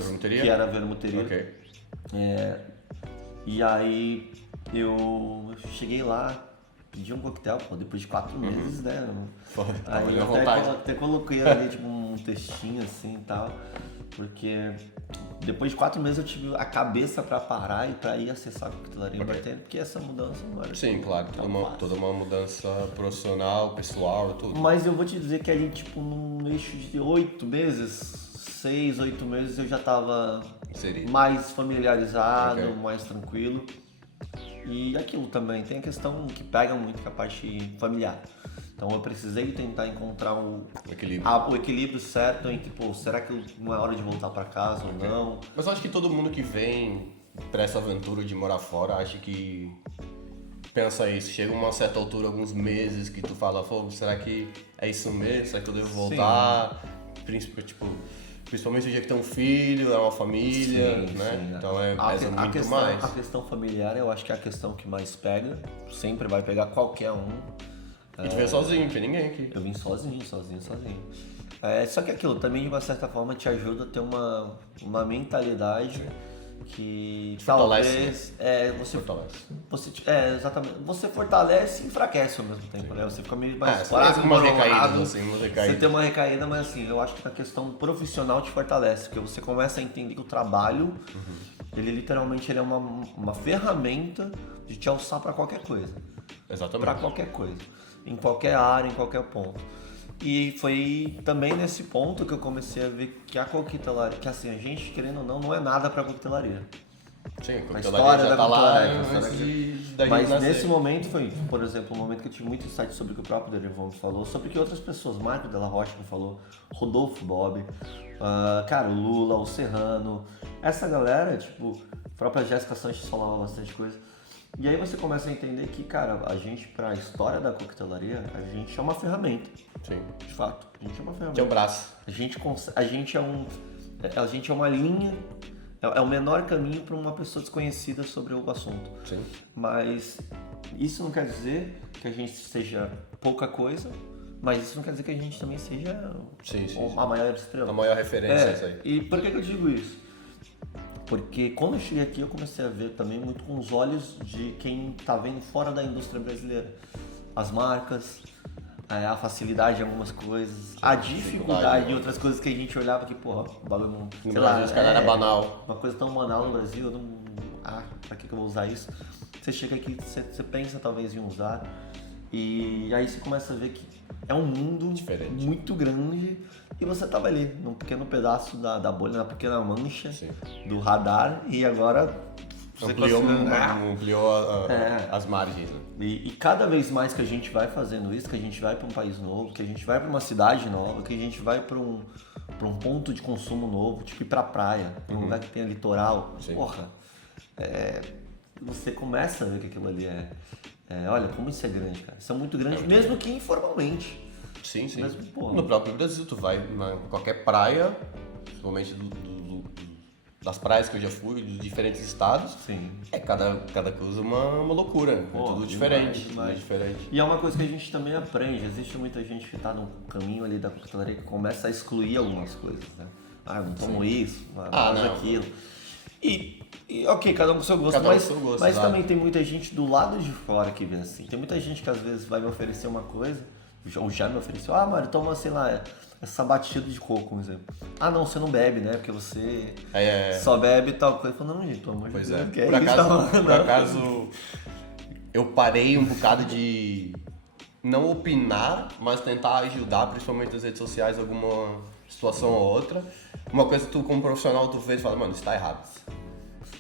vermuteria? que era vermuteria. Ok. E aí eu cheguei lá, pedi um coquetel, pô, depois de 4 meses, né? Tava Aí ali à eu vontade. até coloquei ali tipo, um textinho assim e tal, porque depois de 4 meses eu tive a cabeça pra parar e pra ir acessar a coquetelaria bartender, porque essa mudança não era Sim, claro, toda uma mudança profissional, pessoal, tudo. Mas eu vou te dizer que ali, tipo, num eixo de 8 meses, 6, 8 meses, eu já tava Inserido. mais familiarizado, Ok. mais tranquilo. E aquilo também, tem a questão que pega muito com a parte familiar. Então eu precisei tentar encontrar o equilíbrio certo entre, pô, será que não é hora de voltar pra casa ou não? Mas eu acho que todo mundo que vem pra essa aventura de morar fora, acha que pensa isso. Chega uma certa altura, alguns meses, que tu fala, pô, será que é isso mesmo? Será que eu devo voltar? Principalmente o dia que tem um filho, é uma família, né? Então pesa muito mais. A questão familiar, eu acho que é a questão que mais pega. Sempre vai pegar qualquer um. E tu veio sozinho, não tinha ninguém aqui. Eu vim sozinho. Só que aquilo também, de uma certa forma, te ajuda a ter uma mentalidade que Fortalece. talvez exatamente. Você fortalece e enfraquece ao mesmo tempo, né? Você fica meio mais quase umas embolado. recaídas, assim, Você tem uma recaída, mas assim, eu acho que a questão profissional te fortalece, porque você começa a entender que o trabalho, ele literalmente é uma ferramenta de te alçar para qualquer coisa. Exatamente. Para qualquer coisa. Em qualquer área, em qualquer ponto. E foi também nesse ponto que eu comecei a ver que a coquetelaria, que assim, a gente, querendo ou não é nada pra coquetelaria. Sim, a A coquetelaria história já da tá lá coquetelaria, antes da gente Mas nascer. nesse momento foi, por exemplo, um momento que eu tive muito insight sobre o que o próprio Derivan me falou, sobre o que outras pessoas, Marco Della Rocha me falou, Rodolfo Bob, cara, o Lula, o Serrano, essa galera, tipo, a própria Jéssica Sanches falava bastante coisa. E aí você começa a entender que, cara, a gente, pra história da coquetelaria, a gente é uma ferramenta. Sim. De fato, a gente é uma ferramenta. Tinha um braço. A gente é uma linha, é o menor caminho para uma pessoa desconhecida sobre o assunto. Sim. Mas isso não quer dizer que a gente seja pouca coisa, mas isso não quer dizer que a gente também seja a maior estrela. A maior referência é isso aí. E por que eu digo isso? Porque quando eu cheguei aqui eu comecei a ver também muito com os olhos de quem está vendo fora da indústria brasileira. As marcas, a facilidade de algumas coisas, a dificuldade de outras coisas que a gente olhava que, porra, o bagulho não... No Brasil, os caras era banal. Uma coisa tão banal no Brasil, eu não... pra que eu vou usar isso? Você chega aqui, você pensa talvez em usar, e aí você começa a ver que é um mundo diferente, muito grande, e você tava ali, num pequeno pedaço da bolha, na pequena mancha do radar, e agora... Ampliou as margens, né? E cada vez mais que a gente vai fazendo isso, que a gente vai para um país novo, que a gente vai para uma cidade nova, que a gente vai para um ponto de consumo novo, tipo ir pra praia, um lugar que tenha litoral, porra, você começa a ver que aquilo ali olha, como isso é grande, cara. Isso é muito grande, mesmo que informalmente. Sim. Mesmo, porra, no próprio Brasil, tu vai em qualquer praia, principalmente das praias que eu já fui, dos diferentes estados, cada coisa uma loucura, é tudo diferente, demais. diferente. E é uma coisa que a gente também aprende, existe muita gente que tá no caminho ali da costelaria que começa a excluir algumas coisas, né? Eu não tomo isso, não aquilo. E ok, cada um com o seu gosto, mas também tem muita gente do lado de fora que vê assim. Tem muita gente que às vezes vai me oferecer uma coisa, ou já me ofereceu, Mário, toma, sei lá, essa batida de coco, por exemplo. Não, você não bebe, né? Porque você só bebe tal coisa. Eu falo, não, gente, pelo amor de Deus. Por acaso, eu parei um bocado de não opinar, mas tentar ajudar, principalmente nas redes sociais, alguma situação ou outra. Uma coisa que tu, como profissional, tu vê e fala, mano, isso tá errado.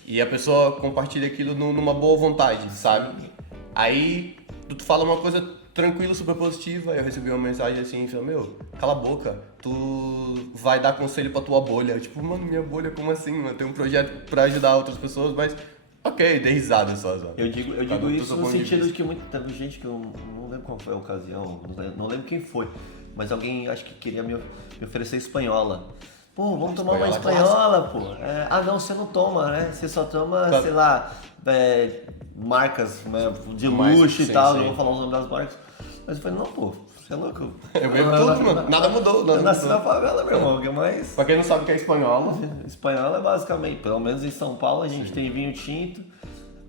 E a pessoa compartilha aquilo numa boa vontade, sabe? Aí, tu fala uma coisa tranquila, super positiva, eu recebi uma mensagem assim, falando, meu, cala a boca, tu vai dar conselho pra tua bolha. Eu, tipo, mano, minha bolha, como assim, mano? Tem um projeto pra ajudar outras pessoas, mas ok, dei risada só. Eu digo isso no sentido de que teve gente que eu não lembro qual foi a ocasião, não lembro quem foi, mas alguém acho que queria me oferecer espanhola. Pô, vamos tomar uma espanhola, pô. Não, você não toma, né? Você só toma, sei lá, marcas, né, de luxo e tal, não vou falar o nome das marcas. Mas eu falei, não, pô, você é louco. Eu bebo tudo, mano. Nada mudou. Eu nasci na favela, meu irmão, mas... Pra quem não sabe o que é espanhola. Espanhola é basicamente, pelo menos em São Paulo, a gente tem vinho tinto,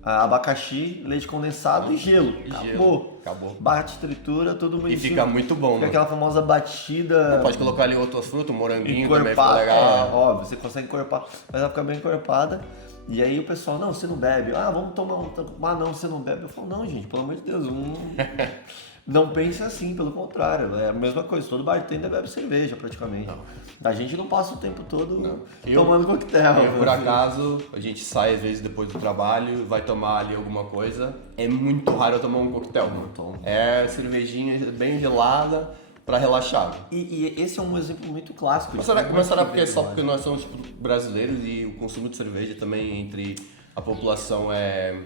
abacaxi, leite condensado e gelo. Acabou. Bate, tritura, tudo bonitinho. E fica muito bom, fica aquela famosa batida. Pode colocar ali outras frutas, um moranguinho também fica legal. Óbvio, você consegue encorpar, mas ela fica bem encorpada. E aí o pessoal, não, você não bebe. Vamos tomar não, você não bebe. Eu falo, não, gente, pelo amor de Deus, não pense assim, pelo contrário. É a mesma coisa, todo bartender bebe cerveja praticamente. A gente não passa o tempo todo tomando coquetel. Por acaso, a gente sai às vezes depois do trabalho, vai tomar ali alguma coisa. É muito raro eu tomar um coquetel. É cervejinha bem gelada pra relaxar. E esse é um exemplo muito clássico. Mas será porque só porque nós somos brasileiros e o consumo de cerveja também entre a população é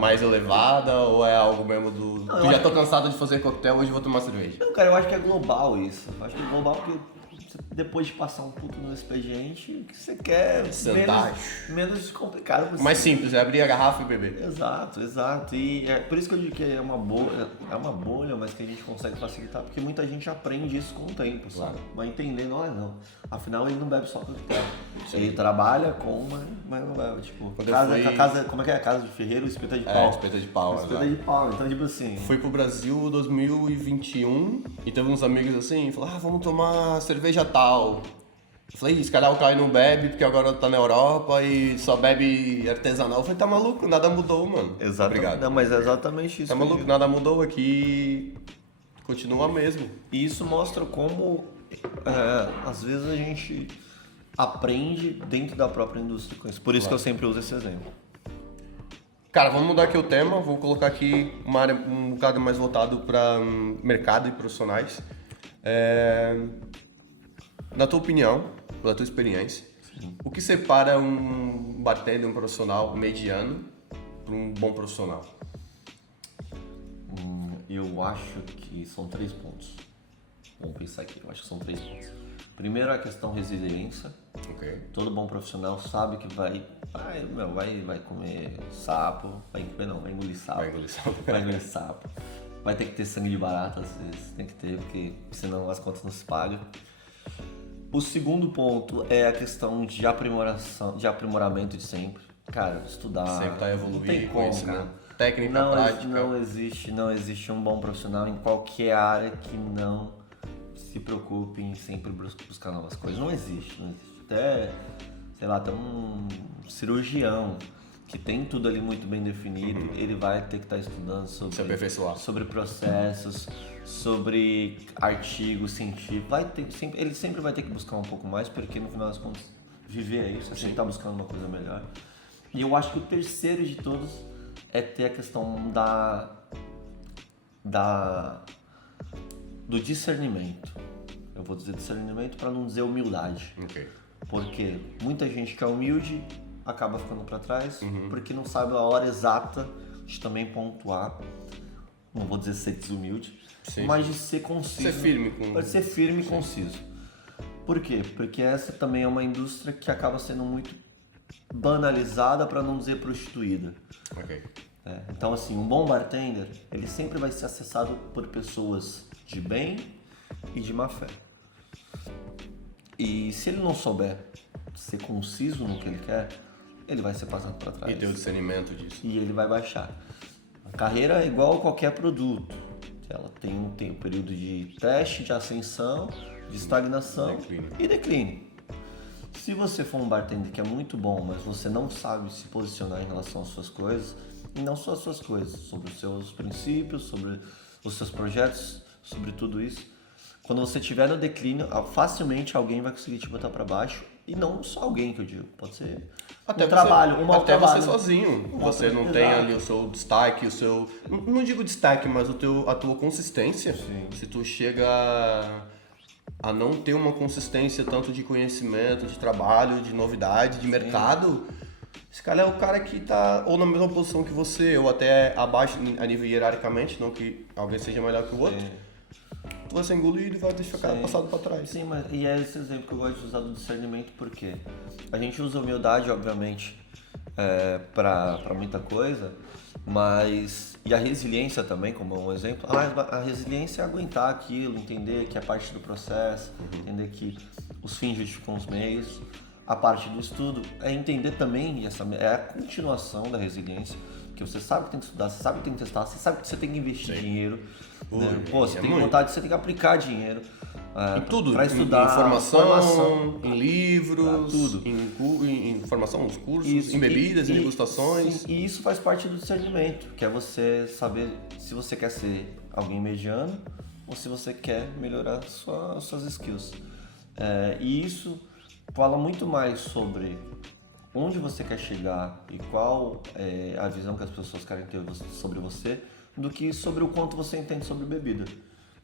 mais elevada ou é algo mesmo do... já tô cansado de fazer coquetel, hoje vou tomar cerveja. Não, cara, eu acho que é global isso. Eu acho que é global porque depois de passar um pouco no expediente, o que você quer menos complicado possível. Mais simples, é abrir a garrafa e beber. Exato. E é por isso que eu digo que é uma bolha, mas que a gente consegue facilitar, porque muita gente aprende isso com o tempo, sabe? Vai entender, não. Afinal, ele não bebe só coquetel. Ele trabalha com, mas não bebe. Tipo, como é que é? A casa de ferreiro, espeta de pau. Espeta de pau, espeta de pau. Então, tipo assim... Fui pro Brasil em 2021 e teve uns amigos assim, falaram, vamos tomar cerveja tal. Eu falei, esse cara o cara não bebe porque agora tá na Europa e só bebe artesanal. Eu falei, tá maluco? Nada mudou, mano. Exatamente. Obrigado. Não, mas é exatamente isso. Tá maluco? Nada mudou aqui. Continua mesmo. E isso mostra como, às vezes, a gente aprende dentro da própria indústria com isso. Por isso que eu sempre uso esse exemplo. Cara, vamos mudar aqui o tema. Vou colocar aqui uma área um bocado mais voltado para mercado e profissionais. Na tua opinião, pela tua experiência, o que separa um bartender, um profissional mediano para um bom profissional? Eu acho que são 3 pontos. Vamos pensar aqui, eu acho que são 3 pontos. Primeiro, a questão resiliência. Okay. Todo bom profissional sabe que vai comer sapo, vai engolir sapo. Vai engolir sapo. Vai ter que ter sangue de barata, às vezes, tem que ter, porque senão as contas não se pagam. O segundo ponto é a questão de aprimoramento de sempre. Cara, estudar. Sempre tá evoluindo. Não tem como, cara. técnica, prática. Não existe um bom profissional em qualquer área que não se preocupe em sempre buscar novas coisas. Não existe. Até, sei lá, até um cirurgião que tem tudo ali muito bem definido, ele vai ter que estar estudando sobre processos, sobre artigos científicos. Ele sempre vai ter que buscar um pouco mais, porque no final das contas, viver é isso, você sempre está buscando uma coisa melhor. E eu acho que o terceiro de todos é ter a questão do discernimento. Eu vou dizer discernimento para não dizer humildade. Okay. Porque muita gente que é humilde acaba ficando para trás, porque não sabe a hora exata de também pontuar. Não vou dizer ser desumilde, mas de ser conciso. Ser firme e conciso. Por quê? Porque essa também é uma indústria que acaba sendo muito banalizada, para não dizer prostituída. Okay. Então, assim, um bom bartender, ele sempre vai ser acessado por pessoas de bem e de má fé. E se ele não souber ser conciso no que ele quer, ele vai ser passado para trás. E ter o discernimento disso. E ele vai baixar. A carreira é igual a qualquer produto. Ela tem um período de teste, de ascensão, de estagnação e declínio. Se você for um bartender que é muito bom, mas você não sabe se posicionar em relação às suas coisas, e não só as suas coisas, sobre os seus princípios, sobre os seus projetos, sobre tudo isso, quando você estiver no declínio, facilmente alguém vai conseguir te botar para baixo. E não só alguém, que eu digo, pode ser até um trabalho, um até trabalho. Você sozinho, você não tem ali o seu destaque, o seu... Não digo destaque, mas a tua consistência. Sim. Se tu chega a não ter uma consistência tanto de conhecimento, de trabalho, de novidade, de mercado, esse cara é o cara que tá ou na mesma posição que você, ou até abaixo a nível hierarquicamente, não que alguém seja melhor que o outro. Tu vai ser engolido e vai deixar o cara passado para trás. Sim, mas e é esse exemplo que eu gosto de usar do discernimento, porque a gente usa humildade, obviamente, para muita coisa, mas... E a resiliência também, como um exemplo. A resiliência é aguentar aquilo, entender que é parte do processo, entender que os fins justificam os meios. A parte do estudo é entender também, é a continuação da resiliência, que você sabe que tem que estudar, você sabe que tem que testar, você sabe que você tem que investir dinheiro. Né? Você tem vontade, você tem que aplicar dinheiro. Em tudo, para estudar, em formação, em livros, tudo. Em formação nos cursos, em bebidas, em degustações. Sim, e isso faz parte do discernimento, que é você saber se você quer ser alguém mediano ou se você quer melhorar suas skills. E isso fala muito mais sobre onde você quer chegar e qual é a visão que as pessoas querem ter sobre você, do que sobre o quanto você entende sobre bebida.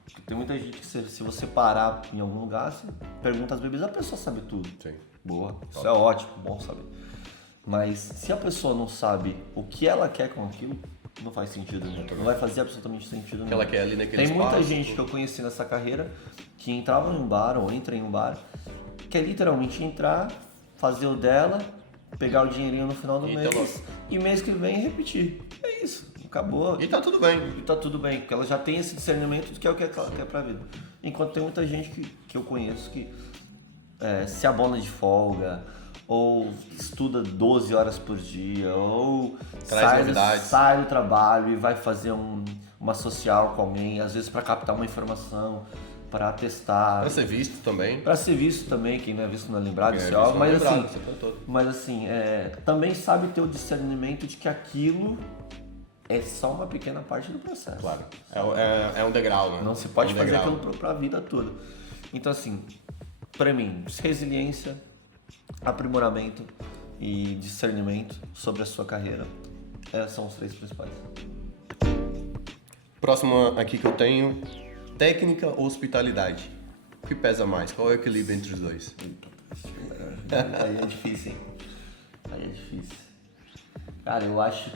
Porque tem muita gente que se você parar em algum lugar, você pergunta as bebidas, a pessoa sabe tudo. Sim. Boa, isso é ótimo, bom saber. Mas se a pessoa não sabe o que ela quer com aquilo, não faz sentido nenhum. Não vai fazer absolutamente sentido nenhum. Que ela quer ali naquele Tem muita espaço, gente que eu conheci nessa carreira que entrava em um bar ou entra em um bar, que é literalmente entrar, fazer o dela, pegar o dinheirinho no final do mês e mês que vem repetir. É isso, acabou. E tá tudo bem. E tá tudo bem, porque ela já tem esse discernimento de que é o que ela quer pra vida. Enquanto tem muita gente que eu conheço que se abona de folga, ou estuda 12 horas por dia, ou sai do trabalho e vai fazer uma social com alguém, às vezes para captar uma informação, para testar. Para ser visto também. Para ser visto também, quem não é visto não é lembrado, isso é óbvio, mas assim, também sabe ter o discernimento de que aquilo é só uma pequena parte do processo. Claro, é um degrau, né? Não se pode fazer aquilo para a vida toda. Então assim, para mim, resiliência, aprimoramento e discernimento sobre a sua carreira são os 3 principais. Próximo aqui que eu tenho, técnica ou hospitalidade? O que pesa mais? Qual é o equilíbrio entre os dois? Aí é difícil, hein? Aí é difícil. Cara, eu acho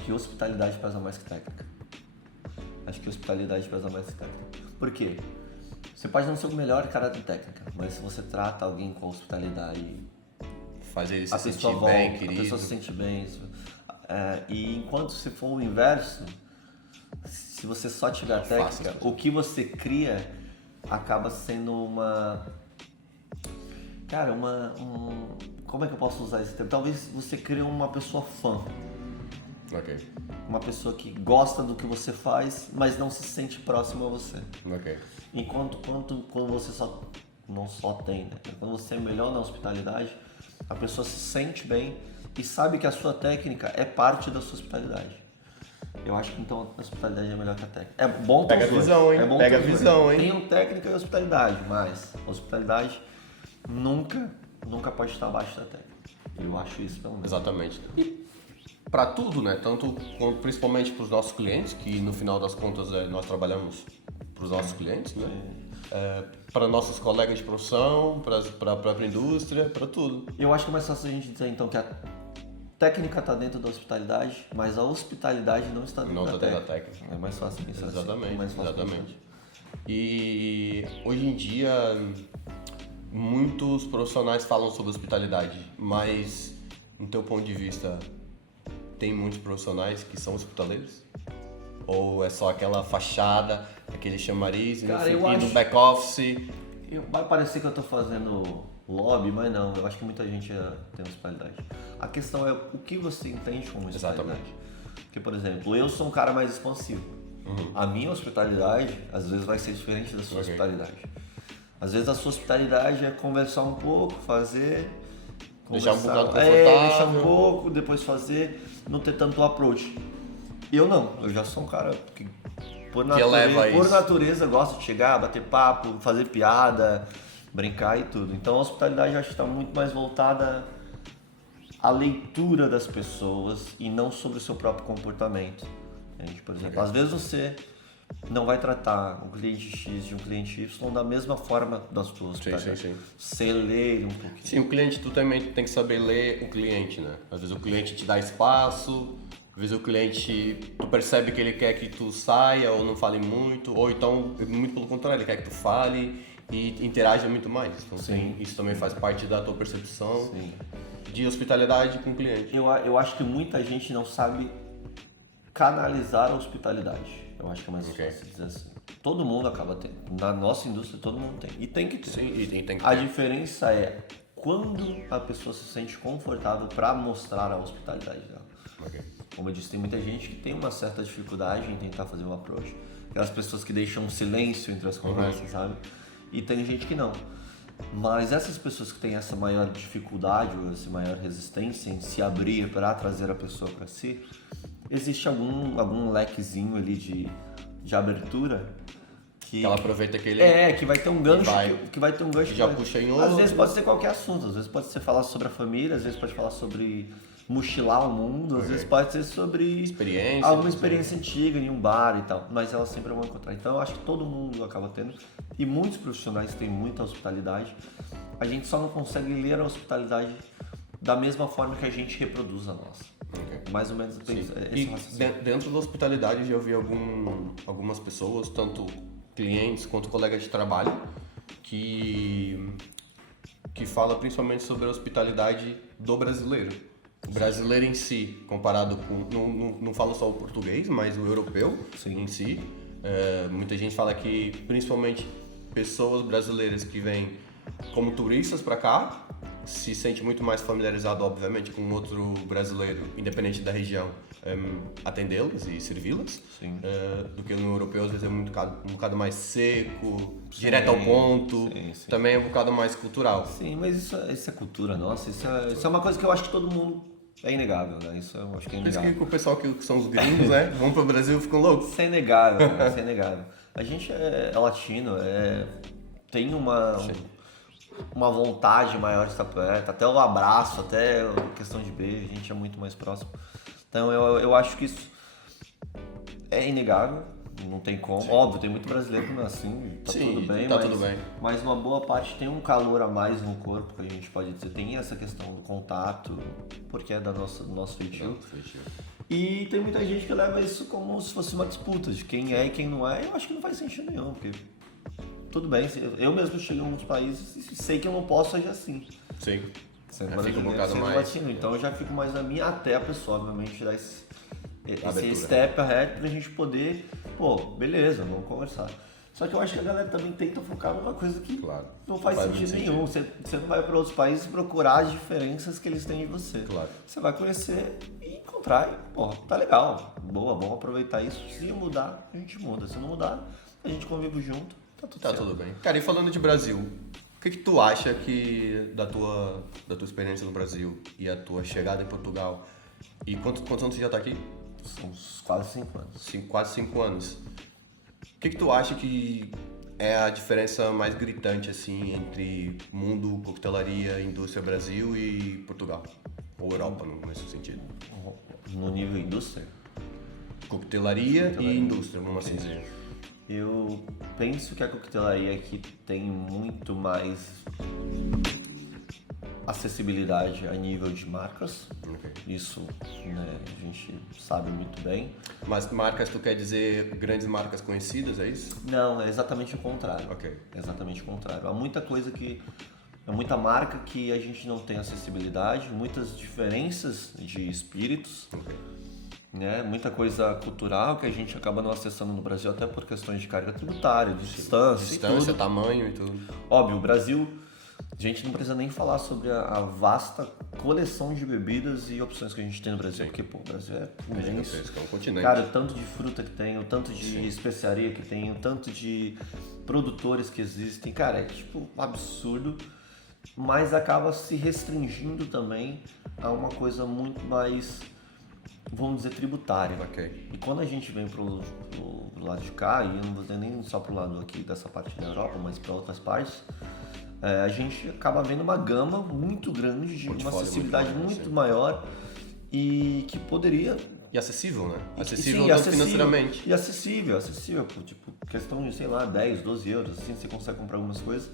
que hospitalidade pesa mais que técnica. Acho que hospitalidade pesa mais que técnica. Por quê? Você pode não ser o melhor cara de técnica, mas se você trata alguém com hospitalidade, fazer ele se sentir bem, querido. A pessoa se sente bem. E enquanto se for o inverso, se você só tiver técnica, o que você cria acaba sendo como é que eu posso usar esse termo? Talvez você crie uma pessoa fã. Ok. Uma pessoa que gosta do que você faz, mas não se sente próximo a você. Ok. Enquanto quando você não só tem, né? Quando você é melhor na hospitalidade, a pessoa se sente bem e sabe que a sua técnica é parte da sua hospitalidade. Eu acho que então a hospitalidade é melhor que a técnica. É bom ter Pega os dois. a visão, hein? É bom Pega ter a os dois. visão, hein? Tem técnica e hospitalidade, mas a hospitalidade nunca pode estar abaixo da técnica. Eu acho isso pelo menos. Exatamente. E para tudo, né? Tanto principalmente para os nossos clientes, que no final das contas nós trabalhamos para os nossos clientes, né? Para nossos colegas de profissão, para a própria indústria, para tudo. Eu acho que é mais fácil a gente dizer então que a técnica está dentro da hospitalidade, mas a hospitalidade não está dentro da técnica. É mais fácil pensar Exatamente, assim. É mais fácil exatamente. E hoje em dia muitos profissionais falam sobre hospitalidade, mas no teu ponto de vista tem muitos profissionais que são hospitaleiros? Ou é só aquela fachada, aquele chamariz e no back office? Vai parecer que eu estou fazendo lobby, mas não, eu acho que muita gente tem hospitalidade. A questão é o que você entende como hospitalidade. Exatamente. Porque, por exemplo, eu sou um cara mais expansivo. A minha hospitalidade, às vezes, vai ser diferente da sua hospitalidade. Às vezes, a sua hospitalidade é conversar um pouco, fazer... Deixar um bocado confortável. Deixar um pouco, depois fazer, não ter tanto approach. Eu não, eu já sou um cara que, por natureza, gosta de chegar, bater papo, fazer piada, brincar e tudo. Então, a hospitalidade eu acho que está muito mais voltada à leitura das pessoas e não sobre o seu próprio comportamento. Entende? Por exemplo, às vezes você não vai tratar o cliente X de um cliente Y da mesma forma das suas hospitalidade. Sim. Você lê ele um pouquinho. Sim, o cliente, tu também tem que saber ler o cliente, né? Às vezes o cliente te dá espaço, às vezes o cliente, tu percebe que ele quer que tu saia ou não fale muito, ou então, muito pelo contrário, ele quer que tu fale e interaja muito mais. Então, sim, isso também faz parte da tua percepção de hospitalidade com o cliente. Eu acho que muita gente não sabe canalizar a hospitalidade. Eu acho que é mais fácil dizer assim. Todo mundo acaba tendo. Na nossa indústria, todo mundo tem. E tem que ter. Sim, e tem que ter. A diferença é quando a pessoa se sente confortável para mostrar a hospitalidade dela. Como eu disse, tem muita gente que tem uma certa dificuldade em tentar fazer um approach. Aquelas pessoas que deixam um silêncio entre as conversas, sabe? E tem gente que não. Mas essas pessoas que têm essa maior dificuldade ou essa maior resistência em se abrir para trazer a pessoa para si, existe algum lequezinho ali de abertura que ela aproveita aquele... que vai ter um gancho que vai ter um gancho que já puxa em outro. Às vezes pode ser qualquer assunto, às vezes pode ser falar sobre a família, às vezes pode falar sobre mochilar o mundo, às vezes pode ser sobre alguma experiência antiga em um bar e tal, mas elas sempre vão encontrar. Então eu acho que todo mundo acaba tendo, e muitos profissionais têm muita hospitalidade, a gente só não consegue ler a hospitalidade da mesma forma que a gente reproduz a nossa. Mais ou menos esse raciocínio. Dentro da hospitalidade eu já ouvi algumas pessoas, tanto clientes quanto colegas de trabalho, que fala principalmente sobre a hospitalidade do brasileiro. O brasileiro em si, comparado com... Não falo só o português, mas o europeu em si. Muita gente fala que, principalmente, pessoas brasileiras que vêm como turistas para cá, se sente muito mais familiarizado, obviamente, com outro brasileiro, independente da região, atendê-los e servi-los, do que no europeu, às vezes é um bocado mais seco, direto ao ponto, também é um bocado mais cultural. Sim, mas isso é cultura nossa, isso é uma coisa que eu acho que todo mundo é inegável, né? Isso eu acho que é inegável. Por isso que o pessoal que são os gringos, né, vão pro Brasil e ficam loucos. Isso é inegável, cara, isso é inegável. A gente é latino, tem uma vontade maior de estar perto, até o abraço, até a questão de beijo, a gente é muito mais próximo. Então eu acho que isso é inegável, não tem como. Óbvio, tem muito brasileiro que não é assim, tudo bem, mas uma boa parte tem um calor a mais no corpo, que a gente pode dizer. Tem essa questão do contato, porque é do nosso feitio. E tem muita gente que leva isso como se fosse uma disputa de quem é e quem não é. Eu acho que não faz sentido nenhum, porque tudo bem, eu mesmo chego em alguns países e sei que eu não posso agir assim. Sim. Sendo brasileiro, um bocado mais latino, então eu já fico mais na minha, até a pessoa, obviamente, dar esse step ahead pra gente poder, beleza, vamos conversar. Só que eu acho que a galera também tenta focar numa coisa que Claro. não faz sentido nenhum. Você não vai para outros países procurar as diferenças que eles têm em você. Claro. Você vai conhecer e encontrar e, pô, tá legal. Boa, vamos aproveitar isso. Se mudar, a gente muda. Se não mudar, a gente convive junto. Tá tudo Tá certo. tudo bem. Cara, e falando de Brasil, o que tu acha que da tua experiência no Brasil e a tua chegada em Portugal? E quantos anos você já tá aqui? São uns quase 5 anos. Quase 5 anos. O que tu acha que é a diferença mais gritante, assim, entre mundo, coquetelaria, indústria Brasil e Portugal? Ou Europa, nesse sentido? No nível indústria, Coquetelaria e indústria, vamos assim dizer. eu penso que a coquetelaria aqui tem muito mais acessibilidade a nível de marcas. Ok. Isso, né, a gente sabe muito bem. Mas marcas, tu quer dizer grandes marcas conhecidas, é isso? Não, é exatamente o contrário. Ok. É exatamente o contrário. Há muita coisa que... Há muita marca que a gente não tem acessibilidade, muitas diferenças de espíritos, Ok. né? Muita coisa cultural que a gente acaba não acessando no Brasil, até por questões de carga tributária, de distância e Distância, tudo. tamanho e tudo. Óbvio, o Brasil, a gente não precisa nem falar sobre a vasta coleção de bebidas e opções que a gente tem no Brasil, porque pô, o Brasil é imenso. Gigantesco, é um continente. Cara, o tanto de fruta que tem, o tanto de especiaria que tem, o tanto de produtores que existem, cara, é tipo absurdo, mas acaba se restringindo também a uma coisa muito mais, vamos dizer, tributária. Ok. E quando a gente vem pro lado de cá, e eu não vou dizer nem só pro lado aqui dessa parte da Europa, mas para outras partes, a gente acaba vendo uma gama muito grande, de uma Portfólio acessibilidade muito muito maior, maior e que poderia... E acessível, né? Sim, Acessível tanto financeiramente. E acessível, pô, tipo, questão de, sei lá, 10, 12 euros, assim, você consegue comprar algumas coisas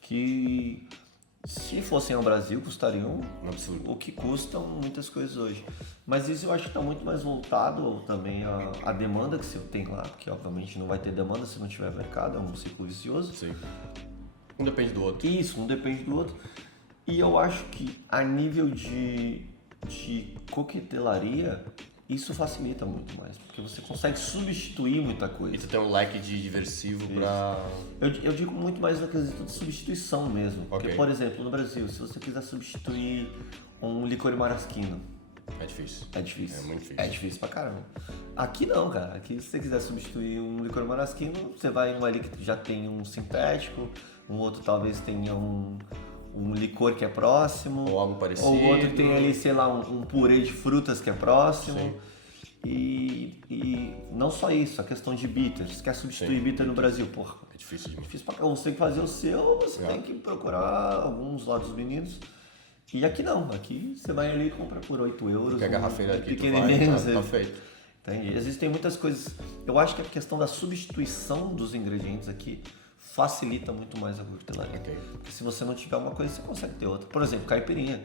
que, se fossem ao Brasil, custariam Um absurdo. o que custam muitas coisas hoje. Mas isso eu acho que está muito mais voltado também à demanda que você tem lá, porque obviamente não vai ter demanda se não tiver mercado, é um ciclo vicioso. Sim. Um depende do outro. Isso, um depende do outro. E eu acho que a nível de coquetelaria, isso facilita muito mais, porque você consegue substituir muita E coisa. tu tem um leque de diversivo pra... Eu digo muito mais na quesito de substituição mesmo. Porque, Ok. por exemplo, no Brasil, se você quiser substituir um licor marasquino, É difícil. é difícil. É muito difícil. É difícil pra caramba. Aqui não, cara. Aqui, se você quiser substituir um licor marasquino, você vai numa ali que já tem um sintético, um outro talvez tenha um licor que é próximo. Ou algo parecido. Ou outro que tem ali, sei lá, um purê de frutas que é próximo. Sim. E não só isso, a questão de bitter. Você quer substituir Sim, bitter no Brasil? Porra, É difícil demais. difícil pra caramba. Você tem que fazer o seu, você tem que procurar alguns lá dos meninos. E aqui não, aqui você vai ali e compra por 8 euros. Porque a garrafeira aqui tu vai, pequenininho. tá feito. Entende? Existem muitas coisas. Eu acho que a questão da substituição dos ingredientes aqui facilita muito mais a coquetelaria. Ok. Porque se você não tiver uma coisa, você consegue ter outra. Por exemplo, caipirinha.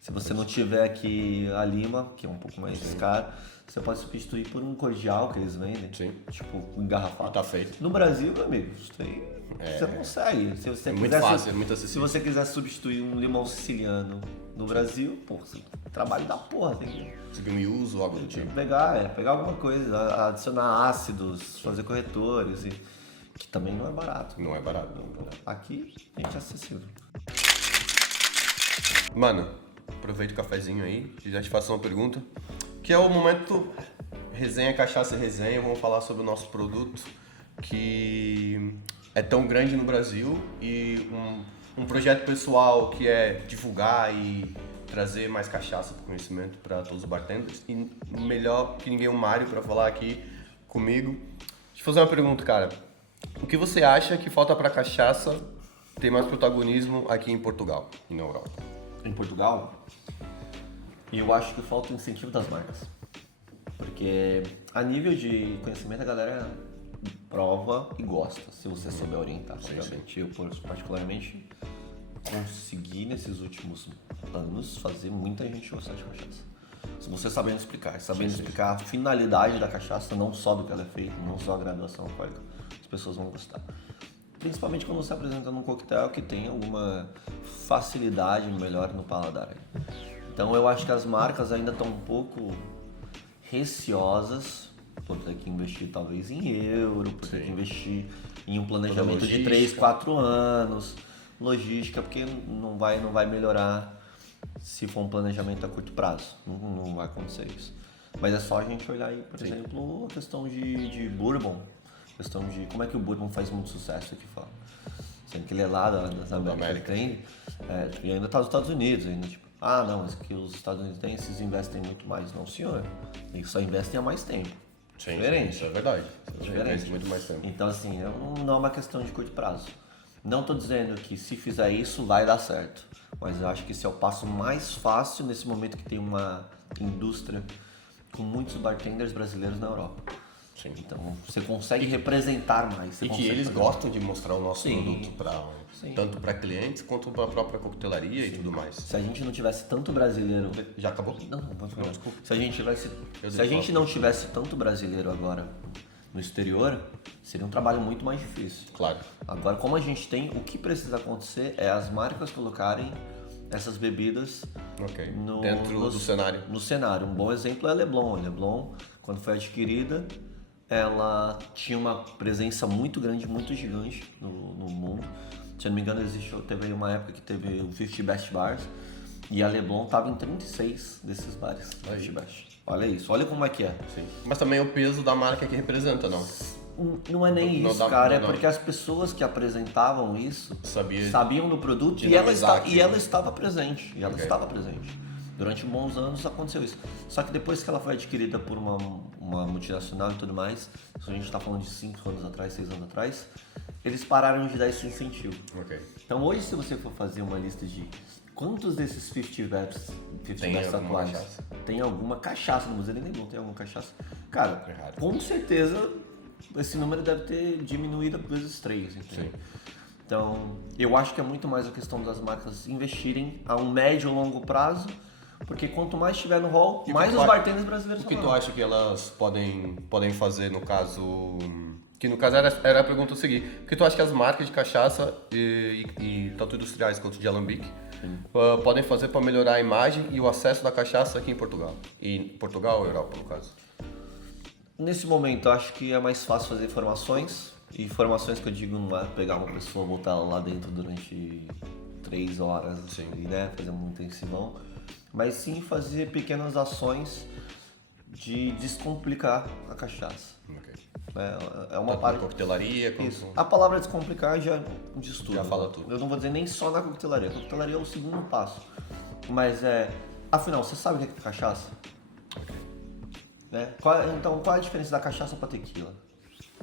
Se você não tiver aqui a lima, que é um pouco mais caro, você pode substituir por um cordial que eles vendem. Sim. Tipo, engarrafado. Tá feito. No Brasil, meu amigo, você consegue. Se você É muito quiser, fácil, é muito se acessível. você quiser substituir um limão siciliano no Brasil, pô, você trabalho da porra, tem que Subir um uso ou algo do tipo. pegar alguma coisa, adicionar ácidos, fazer corretores, que também não é barato. Não é barato. Aqui, gente, é acessível. Mano, aproveita o cafezinho aí e já te faço uma pergunta. Que é o momento resenha, cachaça e resenha. Vamos falar sobre o nosso produto que é tão grande no Brasil e um projeto pessoal que é divulgar e trazer mais cachaça para o conhecimento para todos os bartenders. E melhor que ninguém o Mário para falar aqui comigo. Deixa eu fazer uma pergunta, cara. O que você acha que falta para a cachaça ter mais protagonismo aqui em Portugal e na Europa? Em Portugal, eu acho que falta o incentivo das marcas. Porque a nível de conhecimento a galera prova e gosta, se você souber orientar. Obviamente, eu particularmente consegui nesses últimos anos fazer muita gente gostar de cachaça. Se você sabendo explicar a finalidade da cachaça, não só do que ela é feita, não só a graduação alcoólica, as pessoas vão gostar. Principalmente quando você apresenta num coquetel que tem alguma facilidade melhor no paladar. Então eu acho que as marcas ainda estão um pouco receosas por ter que investir talvez em euro, por ter Sim. que investir em um planejamento de logística. 3, 4 anos, logística, porque não vai melhorar se for um planejamento a curto prazo. Não vai acontecer isso. Mas é só a gente olhar aí, por exemplo, a questão de bourbon, a questão de como é que o bourbon faz muito sucesso aqui fora. Sendo que ele é lá das Américas, e ainda está nos Estados Unidos, ainda tipo, não, mas que os Estados Unidos investem muito mais. Não, senhor, eles só investem há mais tempo. Sim, Diferente. isso é verdade. Diferente. Muito mais tempo. Então, assim, não é uma questão de curto prazo. Não estou dizendo que se fizer isso vai dar certo, mas eu acho que esse é o passo mais fácil nesse momento que tem uma indústria com muitos bartenders brasileiros na Europa. Sim. Então, você consegue representar mais. E que eles gostam de mostrar o nosso produto Sim. tanto para clientes quanto para a própria coquetelaria e tudo mais. Se a gente não tivesse tanto brasileiro... Já acabou? Não, pode falar. desculpa. Se a gente não tivesse tanto brasileiro agora no exterior, seria um trabalho muito mais difícil. Claro. Agora, como a gente tem, o que precisa acontecer é as marcas colocarem essas bebidas Dentro do cenário. No cenário. Um bom exemplo é a Leblon. A Leblon, quando foi adquirida, ela tinha uma presença muito grande, muito gigante no mundo. Se eu não me engano, teve aí uma época que teve o 50 Best Bars e a Leblon estava em 36 desses bares. 50 Best. Olha isso, olha como é que é. Sim. Mas também é o peso da marca que representa, não? Não é nem isso, cara, é porque as pessoas que apresentavam isso sabiam do produto e ela estava presente. E ela estava presente. Durante bons anos aconteceu isso. Só que depois que ela foi adquirida por uma multinacional e tudo mais, isso a gente está falando de 5 anos atrás, 6 anos atrás, eles pararam de dar esse incentivo. Então hoje, se você for fazer uma lista de quantos desses 50 Best atuais tem alguma cachaça, não vou dizer nem Leblon, tem alguma cachaça, cara, com certeza esse número deve ter diminuído vezes 3, entendeu? Sim. Então, eu acho que é muito mais a questão das marcas investirem a um médio e longo prazo, porque quanto mais tiver no hall, mais os bartenders brasileiros O que tu acha que elas podem fazer no caso... Que no caso era a pergunta a seguir. O que tu acha que as marcas de cachaça, tanto industriais quanto de alambique, podem fazer para melhorar a imagem e o acesso da cachaça aqui em Portugal? E Portugal ou Europa, no caso? Nesse momento, eu acho que é mais fácil fazer formações. E formações que eu digo não é pegar uma pessoa, botar ela lá dentro durante 3 horas, né, fazer um intensivão. Mas sim fazer pequenas ações de descomplicar a cachaça. É uma parte da coquetelaria. Isso. A palavra descomplicar já diz tudo. Já fala tudo. Eu não vou dizer nem só na coquetelaria. A coquetelaria é o segundo passo. Mas afinal, você sabe o que é cachaça? Né? Então, qual é a diferença da cachaça para tequila?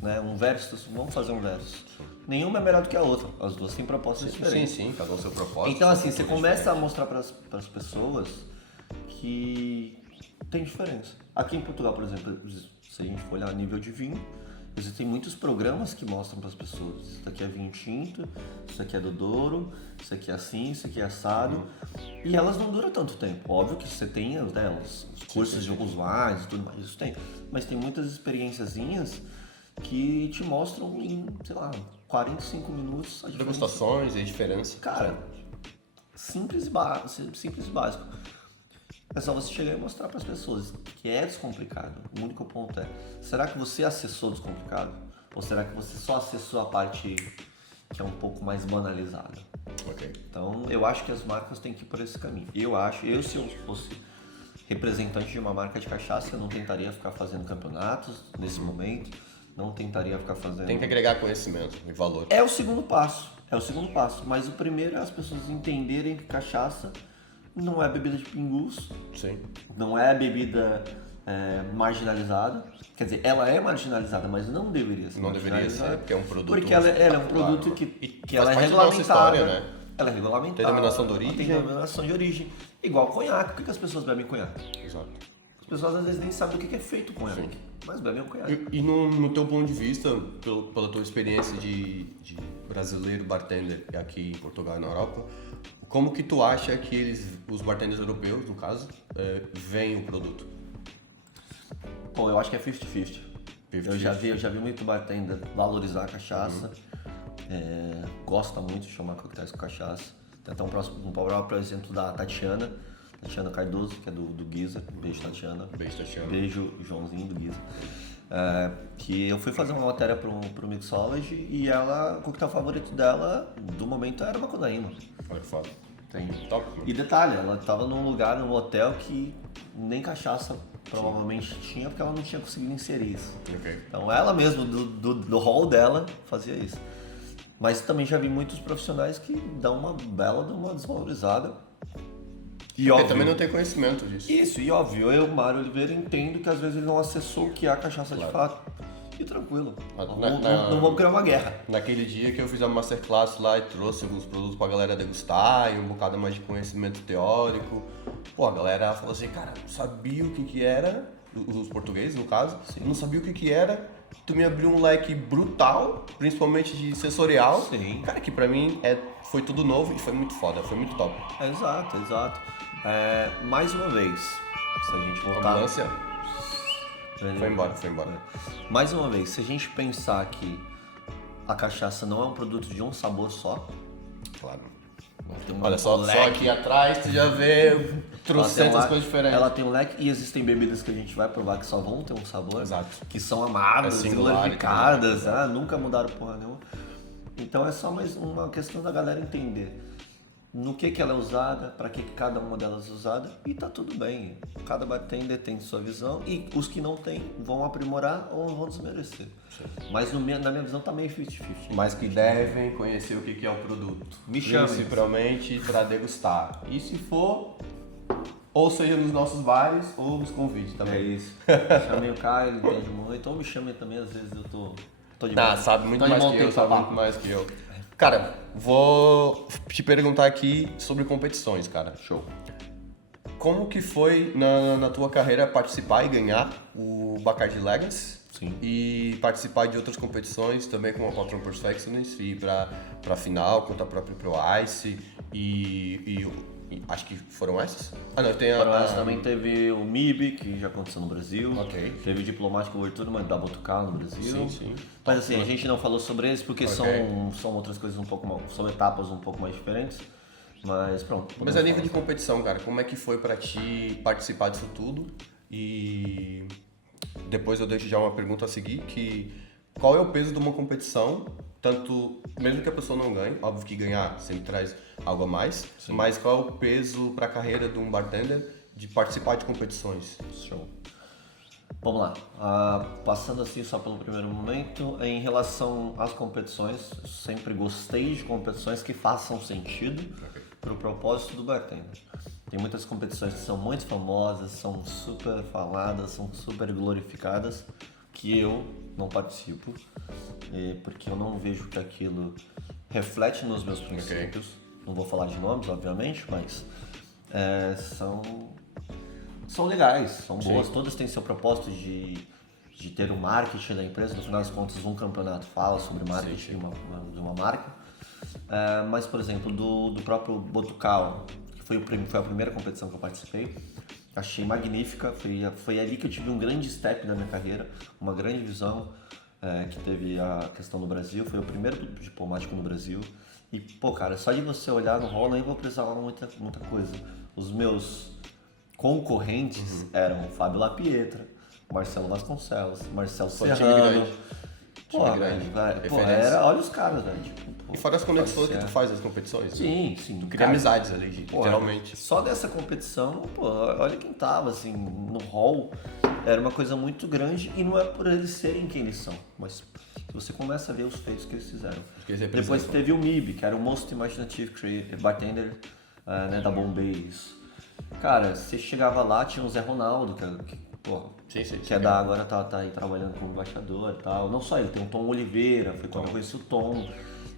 Né? Um versus, vamos fazer um versus. Nenhuma é melhor do que a outra. As duas têm propostas diferentes. Sim, cada um seu propósito. Então, assim, você começa a mostrar para as pessoas que tem diferença. Aqui em Portugal, por exemplo, se a gente for olhar a nível de vinho, existem muitos programas que mostram para as pessoas: isso aqui é vinho tinto, isso aqui é do Douro, isso aqui é assim, isso aqui é assado. E elas não duram tanto tempo. Óbvio que você tem, né, os cursos de alguns wines e tudo mais, isso tem. Mas tem muitas experiênciazinhas que te mostram em, sei lá, 45 minutos a diferença. Degustações e a diferença. Cara, simples e básico. É só você chegar e mostrar para as pessoas que é descomplicado. O único ponto é, será que você acessou descomplicado? Ou será que você só acessou a parte que é um pouco mais banalizada? Então, eu acho que as marcas têm que ir por esse caminho. Se eu fosse representante de uma marca de cachaça, eu não tentaria ficar fazendo campeonatos nesse momento, não tentaria ficar fazendo... Tem que agregar conhecimento e valor. É o segundo passo, mas o primeiro é as pessoas entenderem que cachaça não é bebida de pingus, não é bebida marginalizada. Quer dizer, ela é marginalizada, mas não deveria ser. Não deveria ser, porque é um produto. Porque ela é um produto que ela é regulamentada. História, né? Ela é regulamentada. Tem denominação de origem. Tem denominação de origem. Igual conhaque. Por que as pessoas bebem conhaque? Exato. As pessoas às vezes nem sabem do que é feito conhaque, mas bebem conhaque. E no teu ponto de vista, pela tua experiência de brasileiro bartender aqui em Portugal e na Europa, como que tu acha que os bartenders europeus, no caso, veem o produto? Pô, eu acho que é 50-50. Eu já vi muito bartender valorizar a cachaça, gosta muito de chamar coquetéis com cachaça. Tem até um próprio exemplo da Tatiana Cardoso, que é do Guisa. Beijo, Tatiana. Beijo, Tatiana. Beijo, Joãozinho do Guisa. Que eu fui fazer uma matéria pro Mixology e ela, o coquetel favorito dela, do momento, era Macunaíma. Olha que foda. Entendi. Top. E detalhe, ela tava num lugar, num hotel que nem cachaça provavelmente tinha, porque ela não tinha conseguido inserir isso. Ok. Então ela mesmo, do hall dela, fazia isso. Mas também já vi muitos profissionais que dão uma bela de uma desvalorizada. E Porque óbvio, também não tem conhecimento disso. isso, e óbvio, eu, Mário Oliveira, entendo que às vezes ele não acessou o que é a cachaça de fato. E tranquilo. Não vamos criar uma guerra. Naquele dia que eu fiz a masterclass lá e trouxe alguns produtos pra galera degustar e um bocado mais de conhecimento teórico. Pô, a galera falou assim, cara, não sabia o que era, os portugueses no caso, não sabia o que era, tu me abriu um leque brutal, principalmente de sensorial. Sim. Cara, que pra mim foi tudo novo e foi muito foda, foi muito top. Exato. Mais uma vez, se a gente voltar... Ambulância foi embora. Mais uma vez, se a gente pensar que a cachaça não é um produto de um sabor só, Claro. tem um Olha, só leque. aqui atrás tu já vê Ela tem trocentas coisas diferentes. Ela tem um leque e existem bebidas que a gente vai provar que só vão ter um sabor. Exato. Que são amadas, É singular, glorificadas, nunca mudaram porra nenhuma. Então é só mais uma questão da galera entender no que ela é usada, para que cada uma delas é usada, e tá tudo bem. Cada bartender tem sua visão e os que não têm vão aprimorar ou vão desmerecer. Mas na minha visão tá meio 50-50. Mas que devem conhecer o que é o produto. Me chamem. Principalmente para degustar. E se for, ou seja nos nossos bares, ou nos convites também. É isso. Chamem o Caio, ele entende muito. Ou me chamem também, às vezes eu tô de boa. Sabe muito Tô de mais bom que eu, tempo sabe pra muito mais que eu. Cara, vou te perguntar aqui sobre competições, cara. Show. Como que foi na tua carreira participar e ganhar o Bacardi Legacy? Sim. E participar de outras competições também como a Patron Perfectionist e pra final contra a própria Pro Ice e acho que foram essas? Ah não, tem Para essa também teve o MIB, que já aconteceu no Brasil. Ok. Teve o Diplomático World Tournament da Botucá no Brasil. Sim. Mas assim, a gente não falou sobre eles porque Ok. são outras coisas um pouco mais... São etapas um pouco mais diferentes. Mas pronto. Mas a nível de competição, cara, como é que foi pra ti participar disso tudo? E depois eu deixo já uma pergunta a seguir, que qual é o peso de uma competição, tanto, mesmo que a pessoa não ganhe, óbvio que ganhar sempre traz algo a mais, mas qual é o peso pra carreira de um bartender de participar de competições? Show. Vamos lá. Passando assim só pelo primeiro momento, em relação às competições, eu sempre gostei de competições que façam sentido para o propósito do bartender. Tem muitas competições que são muito famosas, são super faladas, são super glorificadas, que eu não participo, porque eu não vejo que aquilo reflete nos meus princípios. Não vou falar de nomes, obviamente, mas são legais, são boas, todas têm seu propósito de ter o marketing da empresa. No final das contas, um campeonato fala sobre marketing de uma marca. Mas, por exemplo, do próprio Botucau, que foi a primeira competição que eu participei, achei magnífica. Foi ali que eu tive um grande step na minha carreira, uma grande visão, que teve a questão do Brasil. Foi o primeiro diplomático no Brasil. E, pô, cara, só de você olhar no rolo, nem vou precisar muita coisa. Os meus concorrentes eram o Fábio Lapietra, Marcelo Vasconcelos, Marcelo Serrano. Pô, grande. Olha os caras, velho. Tipo, E fora as conexões que tu faz nas competições? Sim. Tu cria amizades ali, Pô, literalmente. Só dessa competição, pô, olha quem tava, assim, no hall. Era uma coisa muito grande e não é por eles serem quem eles são, mas você começa a ver os feitos que eles fizeram. Depois teve o MIB, que era o Most Imaginative Bartender, da Bombay, isso. Cara, você chegava lá, tinha o Zé Ronaldo, que agora tá aí trabalhando como embaixador e tal. Não só ele, tem o Tom Oliveira, foi quando eu conheci o Tom.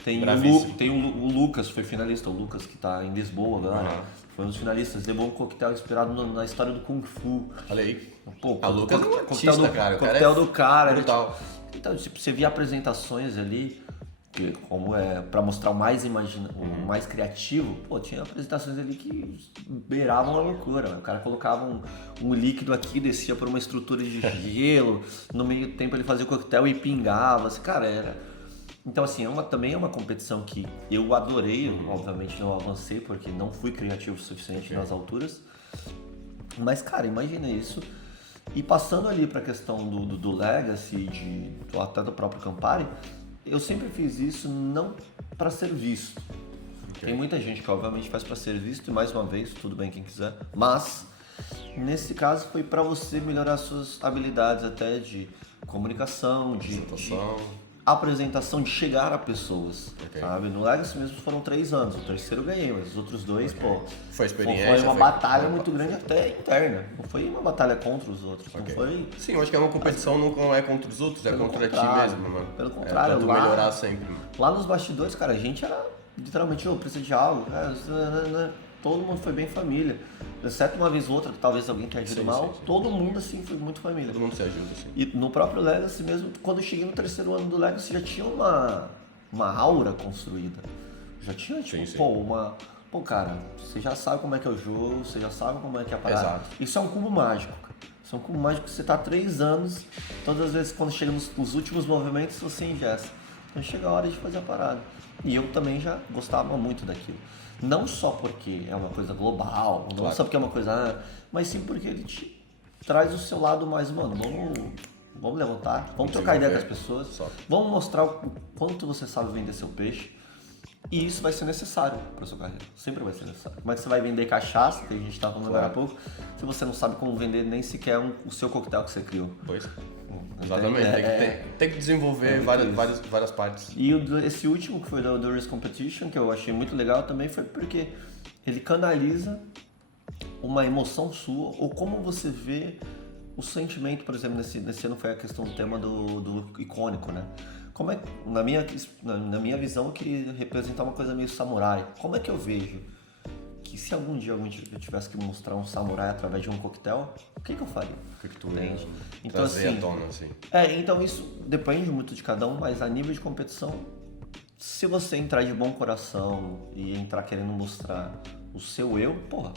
Tem o Lucas, foi finalista, o Lucas que tá em Lisboa agora. Foi um dos finalistas, levou um coquetel inspirado na história do Kung Fu. Olha aí. Pô, A Lucas é um artista, cara. O coquetel do cara. Brutal. Então, tipo, você via apresentações ali, que, como pra mostrar o mais criativo, pô, tinha apresentações ali que beiravam a loucura. O cara colocava um líquido aqui, descia por uma estrutura de gelo, no meio tempo ele fazia o coquetel e pingava, assim, cara, era... Então, assim, também é uma competição que eu adorei, obviamente não avancei, porque não fui criativo o suficiente nas alturas. Mas, cara, imagina isso. E passando ali para a questão do Legacy, ou até do próprio Campari, eu sempre fiz isso não para ser visto. Tem muita gente que obviamente faz para ser visto, e mais uma vez, tudo bem quem quiser, mas nesse caso foi para você melhorar suas habilidades até de comunicação, de apresentação, de chegar a pessoas, sabe? No Legacy mesmo foram 3 anos, o terceiro eu ganhei, mas os outros 2, Foi experiência? Foi uma batalha muito grande até interna, não foi uma batalha contra os outros, não foi... Sim, eu acho que é uma competição não é contra os outros, é contra ti mesmo, mano. Pelo contrário, pra tu melhorar sempre, mano. Lá nos bastidores, cara, a gente era literalmente, precisa de algo, todo mundo foi bem família. Exceto uma vez ou outra, que talvez alguém tenha agido mal, todo mundo assim foi muito família. Todo mundo se ajuda, assim. E no próprio Legacy mesmo, quando eu cheguei no terceiro ano do Legacy, já tinha uma aura construída. Já tinha, tipo, pô, cara, você já sabe como é que é o jogo, você já sabe como é que é a parada. Exato. Isso é um cubo mágico, cara. Isso é um cubo mágico que você tá há 3 anos, todas as vezes quando chega nos últimos movimentos, você ingessa. Então chega a hora de fazer a parada. E eu também já gostava muito daquilo. Não só porque é uma coisa global, não só porque é uma coisa... mas sim porque ele te traz o seu lado mais, mano, vamos levantar, vamos trocar ideia com as pessoas, vamos mostrar o quanto você sabe vender seu peixe. E isso vai ser necessário para sua carreira, sempre vai ser necessário. Como é que você vai vender cachaça, que a gente estava falando agora há pouco, se você não sabe como vender nem sequer o seu coquetel que você criou? Pois. Exatamente, tem que desenvolver várias partes. E esse último, que foi do Risk Competition, que eu achei muito legal também, foi porque ele canaliza uma emoção sua, ou como você vê o sentimento, por exemplo, nesse ano foi a questão do tema do icônico, né? Como é, na minha visão, eu queria representar uma coisa meio samurai. Como é que eu vejo que se algum dia eu tivesse que mostrar um samurai através de um coquetel, o que eu faria? O que tu entende? Então, Trazer à tona, assim. Então isso depende muito de cada um, mas a nível de competição, se você entrar de bom coração e entrar querendo mostrar o seu eu, porra,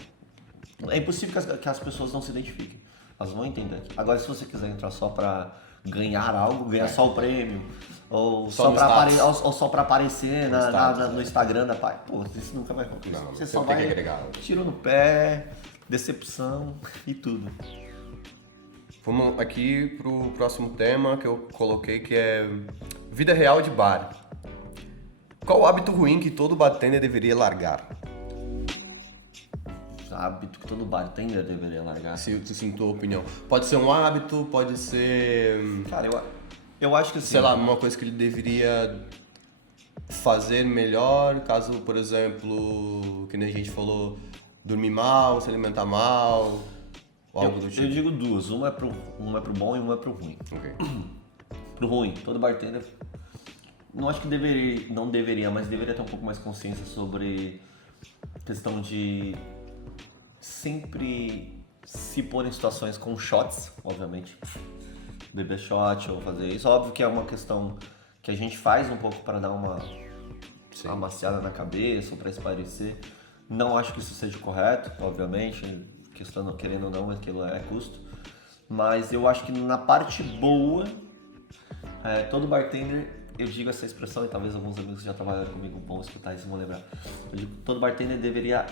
é impossível que as pessoas não se identifiquem. Elas vão entender. Agora, se você quiser entrar só pra ganhar algo, ganhar só o prêmio, ou só pra aparecer no Instagram da pai, pô, isso nunca vai acontecer. Não, você só tem que vai agregar. tiro no pé, decepção e tudo. Vamos aqui pro próximo tema que eu coloquei, que é vida real de bar. Qual o hábito ruim que todo bartender deveria largar? Hábito que todo bartender deveria largar. Se tua opinião. Pode ser um hábito, pode ser... Cara, eu acho que assim... Sei lá, uma coisa que ele deveria fazer melhor, caso, por exemplo, que nem a gente falou, dormir mal, se alimentar mal, ou algo do tipo. Eu digo duas, uma é pro bom e uma é pro ruim. Ok. Pro ruim, todo bartender, não acho que não deveria, mas deveria ter um pouco mais consciência sobre questão de sempre se pôr em situações com shots, obviamente, beber shot ou fazer isso. Óbvio que é uma questão que a gente faz um pouco para dar uma amaciada na cabeça ou para espairecer. Não acho que isso seja correto, obviamente, questão querendo ou não, aquilo é custo. Mas eu acho que na parte boa, todo bartender, eu digo essa expressão e talvez alguns amigos que já trabalharam comigo vão escutar isso e vão lembrar. Eu digo que todo bartender deveria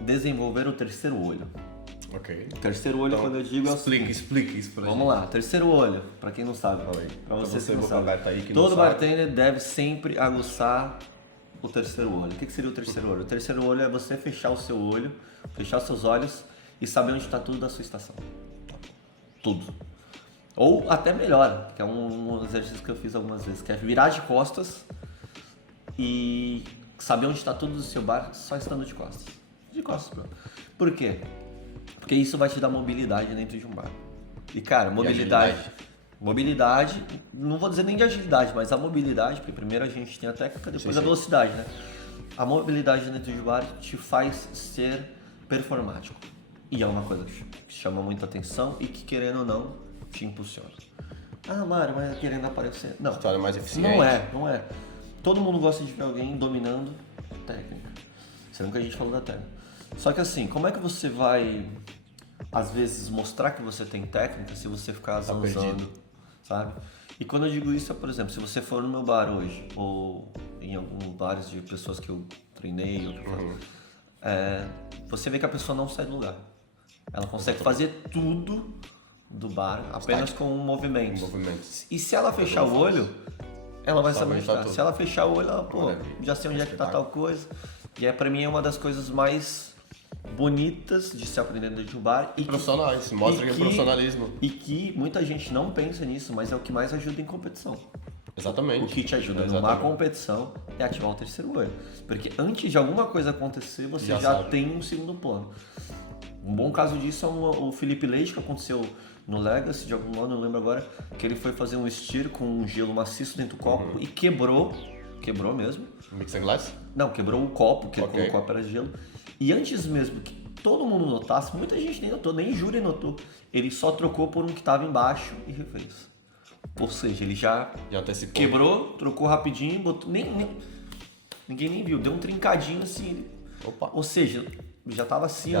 desenvolver o terceiro olho. Ok. O terceiro olho, então, quando eu digo, explique isso pra gente. Vamos lá, terceiro olho, pra quem não sabe. Pra vocês que não sabem. Todo bartender deve sempre aguçar o terceiro olho. O que seria o terceiro olho? O terceiro olho é você fechar o seu olho, fechar os seus olhos e saber onde está tudo da sua estação. Tudo. Ou até melhor, que é um exercício que eu fiz algumas vezes, que é virar de costas e saber onde está tudo do seu bar só estando de costas. De costas, bro. Por quê? Porque isso vai te dar mobilidade dentro de um bar. E cara, mobilidade, não vou dizer nem de agilidade, mas a mobilidade, porque primeiro a gente tem a técnica, depois a velocidade, né? A mobilidade dentro de um bar te faz ser performático. E é uma coisa que chama muita atenção e que, querendo ou não, te impulsiona. Ah, Mário, mas querendo aparecer. Não, história mais eficiente. Não é. Todo mundo gosta de ver alguém dominando técnica. Sendo que a gente falou da técnica. Só que assim, como é que você vai, às vezes, mostrar que você tem técnica se você ficar zanzando, sabe? E quando eu digo isso, por exemplo, se você for no meu bar hoje, ou em alguns bares de pessoas que eu treinei, ou que você vê que a pessoa não sai do lugar. Ela consegue fazer tudo do bar apenas com um movimento. E se ela fechar o olho, ela vai saber onde tá. Se ela fechar o olho, ela, pô, já sei onde é que tá tal coisa. E pra mim é uma das coisas mais bonitas de se aprender dentro de um bar. E profissionais, mostra que é profissionalismo. E que muita gente não pensa nisso, mas é o que mais ajuda em competição. Exatamente. O que te ajuda numa competição é ativar o terceiro olho. Porque antes de alguma coisa acontecer, você já tem um segundo plano. Um bom caso disso é o Felipe Leite, que aconteceu no Legacy de algum ano, não lembro agora, que ele foi fazer um steer com um gelo maciço dentro do copo e quebrou mesmo. Mix and glass? Não, quebrou o copo, que o copo era de gelo. E antes mesmo que todo mundo notasse, muita gente nem notou, nem júri notou, ele só trocou por um que estava embaixo e refez. Ou seja, ele já antecipou. Quebrou, trocou rapidinho, botou, ninguém nem viu, deu um trincadinho assim. Opa. Ou seja, já tava assim,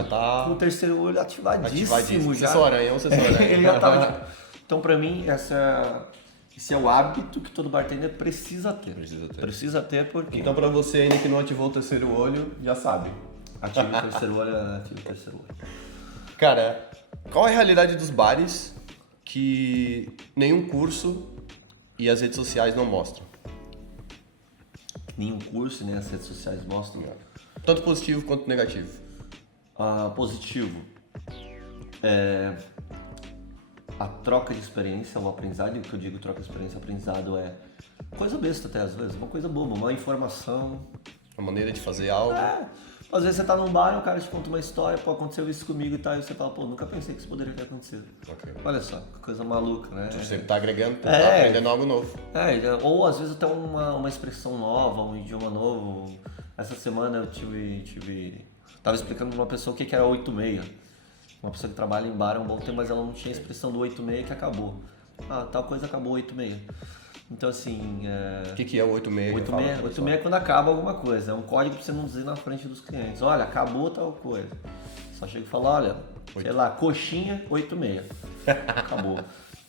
com o terceiro olho ativadíssimo já. Assessora, Ele já tava. Então, pra mim, esse é o hábito que todo bartender precisa ter. Precisa ter porque... Então, pra você ainda que não ativou o terceiro olho, já sabe. Ative o terceiro olho, Cara, qual é a realidade dos bares que nenhum curso e as redes sociais não mostram? Nenhum curso, nem as redes sociais mostram. Tanto positivo quanto negativo. Positivo. A troca de experiência, o aprendizado, e o que eu digo troca de experiência, aprendizado é coisa besta até às vezes, uma coisa boba, uma informação. A maneira de fazer algo. Às vezes você tá num bar e o cara te conta uma história, pô, aconteceu isso comigo e tal, e você fala, pô, nunca pensei que isso poderia ter acontecido. Olha só, que coisa maluca, né? Tu sempre tá agregando, tá aprendendo algo novo. Ou às vezes até uma expressão nova, um idioma novo. Essa semana eu tava explicando pra uma pessoa o que era 86. Uma pessoa que trabalha em bar há um bom tempo, mas ela não tinha a expressão do 86 que acabou. Tal coisa acabou 86. Então, assim... O que é o 86? 86 é quando acaba alguma coisa. É um código pra você não dizer na frente dos clientes. Olha, acabou tal coisa. Só chega e fala, olha, sei lá, coxinha 86. Acabou.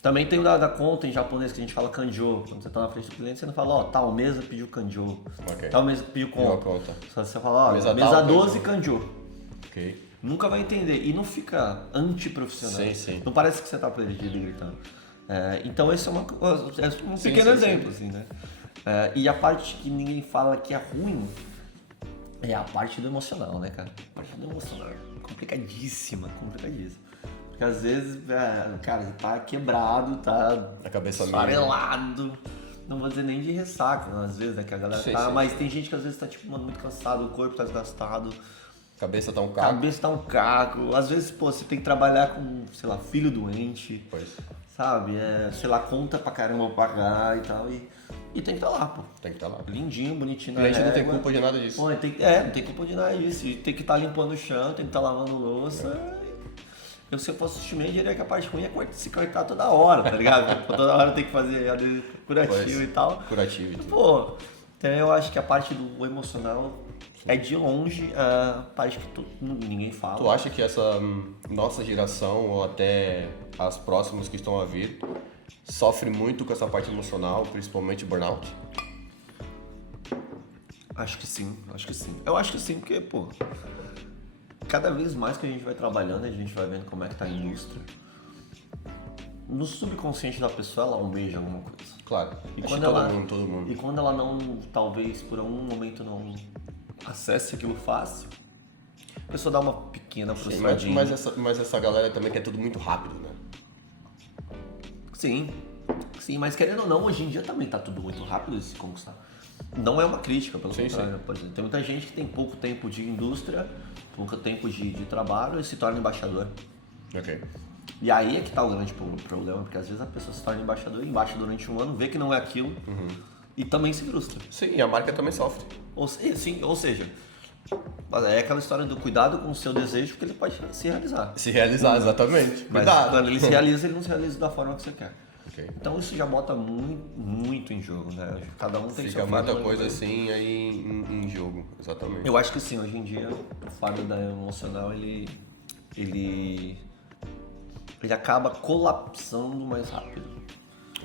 Também tem o da conta em japonês que a gente fala kanjo. Quando você tá na frente do cliente, você não fala, tal mesa pediu kanjo. Tal mesa pediu conta. Só você fala, olha, mesa 12 kanjo. Nunca vai entender. E não fica antiprofissional. Sim. Não parece que você tá perdido e gritando. Então esse é um pequeno exemplo, assim, né? E a parte que ninguém fala que é ruim é a parte do emocional, né, cara? A parte do emocional é complicadíssima. Porque às vezes, cara, tá quebrado, tá a cabeça esfarelado. Não vou dizer nem de ressaca, às vezes, né? Que a galera mas tem gente que às vezes tá, tipo, muito cansado, o corpo tá desgastado. Cabeça tá um caco. Às vezes, pô, você tem que trabalhar com, sei lá, filho doente. Sabe? Sei lá, conta pra caramba pra pagar e tal. E tem que estar lá, pô. Tem que estar lá. Lindinho, bonitinho. A gente não tem culpa de nada disso. Pô, não tem culpa de nada disso. E tem que estar limpando o chão, tem que estar lavando louça. Se eu fosse assistir, eu diria que a parte ruim é se cortar toda hora, tá ligado? Toda hora tem que fazer curativo e tal. Curativo e tudo. Pô, então eu acho que a parte do emocional é de longe a parte que ninguém fala. Tu acha que essa nossa geração, ou até as próximas que estão a vir, sofre muito com essa parte emocional, principalmente burnout? Acho que sim. Eu acho que sim, porque, pô, cada vez mais que a gente vai trabalhando, a gente vai vendo como é que tá a indústria. No subconsciente da pessoa, ela almeja alguma coisa. Claro. E todo mundo. E quando ela não, talvez, por algum momento não acesse aquilo fácil, a pessoa dá uma pequena aproximadinha. Mas essa galera também quer tudo muito rápido, né? Sim, mas querendo ou não, hoje em dia também tá tudo muito rápido de se conquistar. Não é uma crítica, pelo contrário. Por exemplo, tem muita gente que tem pouco tempo de indústria, pouco tempo de trabalho e se torna embaixador. E aí é que tá o grande problema, porque às vezes a pessoa se torna embaixador durante um ano, vê que não é aquilo e também se frustra. Sim, e a marca também sofre. Ou seja, é aquela história do cuidado com o seu desejo, porque ele pode se realizar. Se realizar, exatamente. Mas cuidado. Quando ele se realiza, ele não se realiza da forma que você quer. Então isso já bota muito em jogo, né? Cada um tem Fica muita coisa assim aí em jogo, exatamente. Eu acho que sim, hoje em dia o fardo da emocional ele acaba colapsando mais rápido.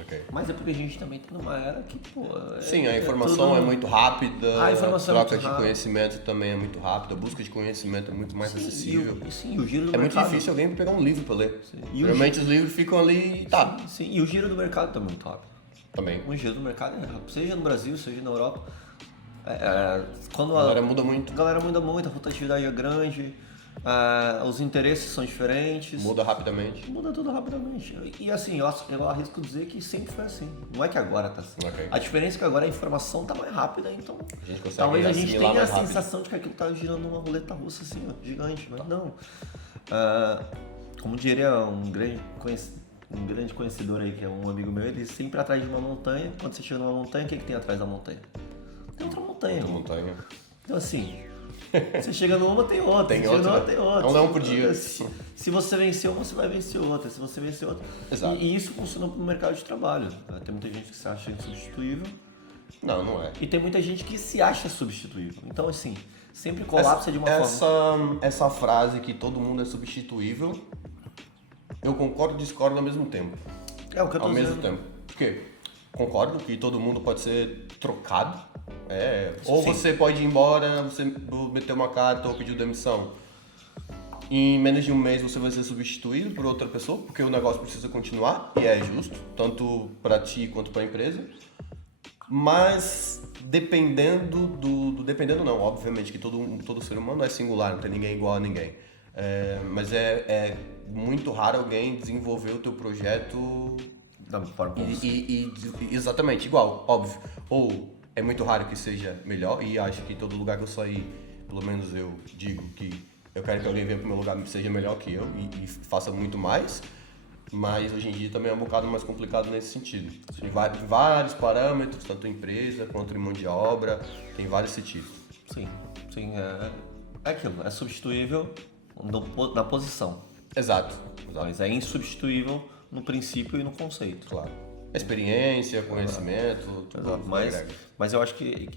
Ok. Mas é porque a gente também tá numa era que, pô... Sim, a informação é muito rápida, A informação é troca muito de rápida. conhecimento também é muito rápida, a busca de conhecimento é muito mais acessível. Sim, o giro do É muito mercado... difícil alguém pegar um livro pra ler. E o Geralmente os livros ficam ali e tá. Sim, e o giro do mercado também é muito rápido. Também. O giro do mercado é rápido, seja no Brasil, seja na Europa. Quando A galera muda muito, a galera muda muito, a rotatividade é grande, os interesses são diferentes. muda rapidamente. Muda tudo rapidamente. E assim, eu arrisco dizer que sempre foi assim. Não é que agora tá assim. Ok. A diferença é que agora a informação tá mais rápida, então A gente consegue talvez a gente assimilar tenha a mais rápido. sensação de que aquilo tá girando uma roleta russa assim, ó, gigante, mas não. Como diria um grande conhecedor aí, que é um amigo meu, ele sempre atrás de uma montanha. Quando você chega numa montanha, o que tem atrás da montanha? Tem outra montanha. Outra montanha. Então assim, você chega numa, tem outra. Tem você chega outra. numa, tem outra. É um leão por dia. Se você venceu uma, você vai vencer outra. Se você vencer outra. Exato. E isso funciona no mercado de trabalho. Tem muita gente que se acha insubstituível Não, não é. e tem muita gente que se acha substituível. Então assim, sempre colapsa de uma forma. Essa frase que todo mundo é substituível, eu concordo e discordo ao mesmo tempo. É o que eu tô Ao mesmo dizendo. tempo. Por quê? Concordo que todo mundo pode ser trocado. Ou Sim. você pode ir embora, você meter uma carta ou pedir demissão. Em menos de um mês você vai ser substituído por outra pessoa, porque o negócio precisa continuar, e é justo, tanto para ti quanto para a empresa. Mas dependendo dependendo não, obviamente que todo ser humano é singular, não tem ninguém igual a ninguém. Mas é muito raro alguém desenvolver o teu projeto Da forma como exatamente igual, óbvio. Ou é muito raro que seja melhor, e acho que todo lugar que eu sair, pelo menos eu digo que eu quero que alguém venha pro meu lugar e seja melhor que eu e faça muito mais. Mas hoje em dia também é um bocado mais complicado nesse sentido. Tem vários parâmetros, tanto empresa quanto em mão de obra, tem vários sentidos. Sim, é aquilo, é substituível na posição, Exato. mas é insubstituível no princípio e no conceito. Claro. Experiência, conhecimento, tudo Exato, agrega. mas eu acho que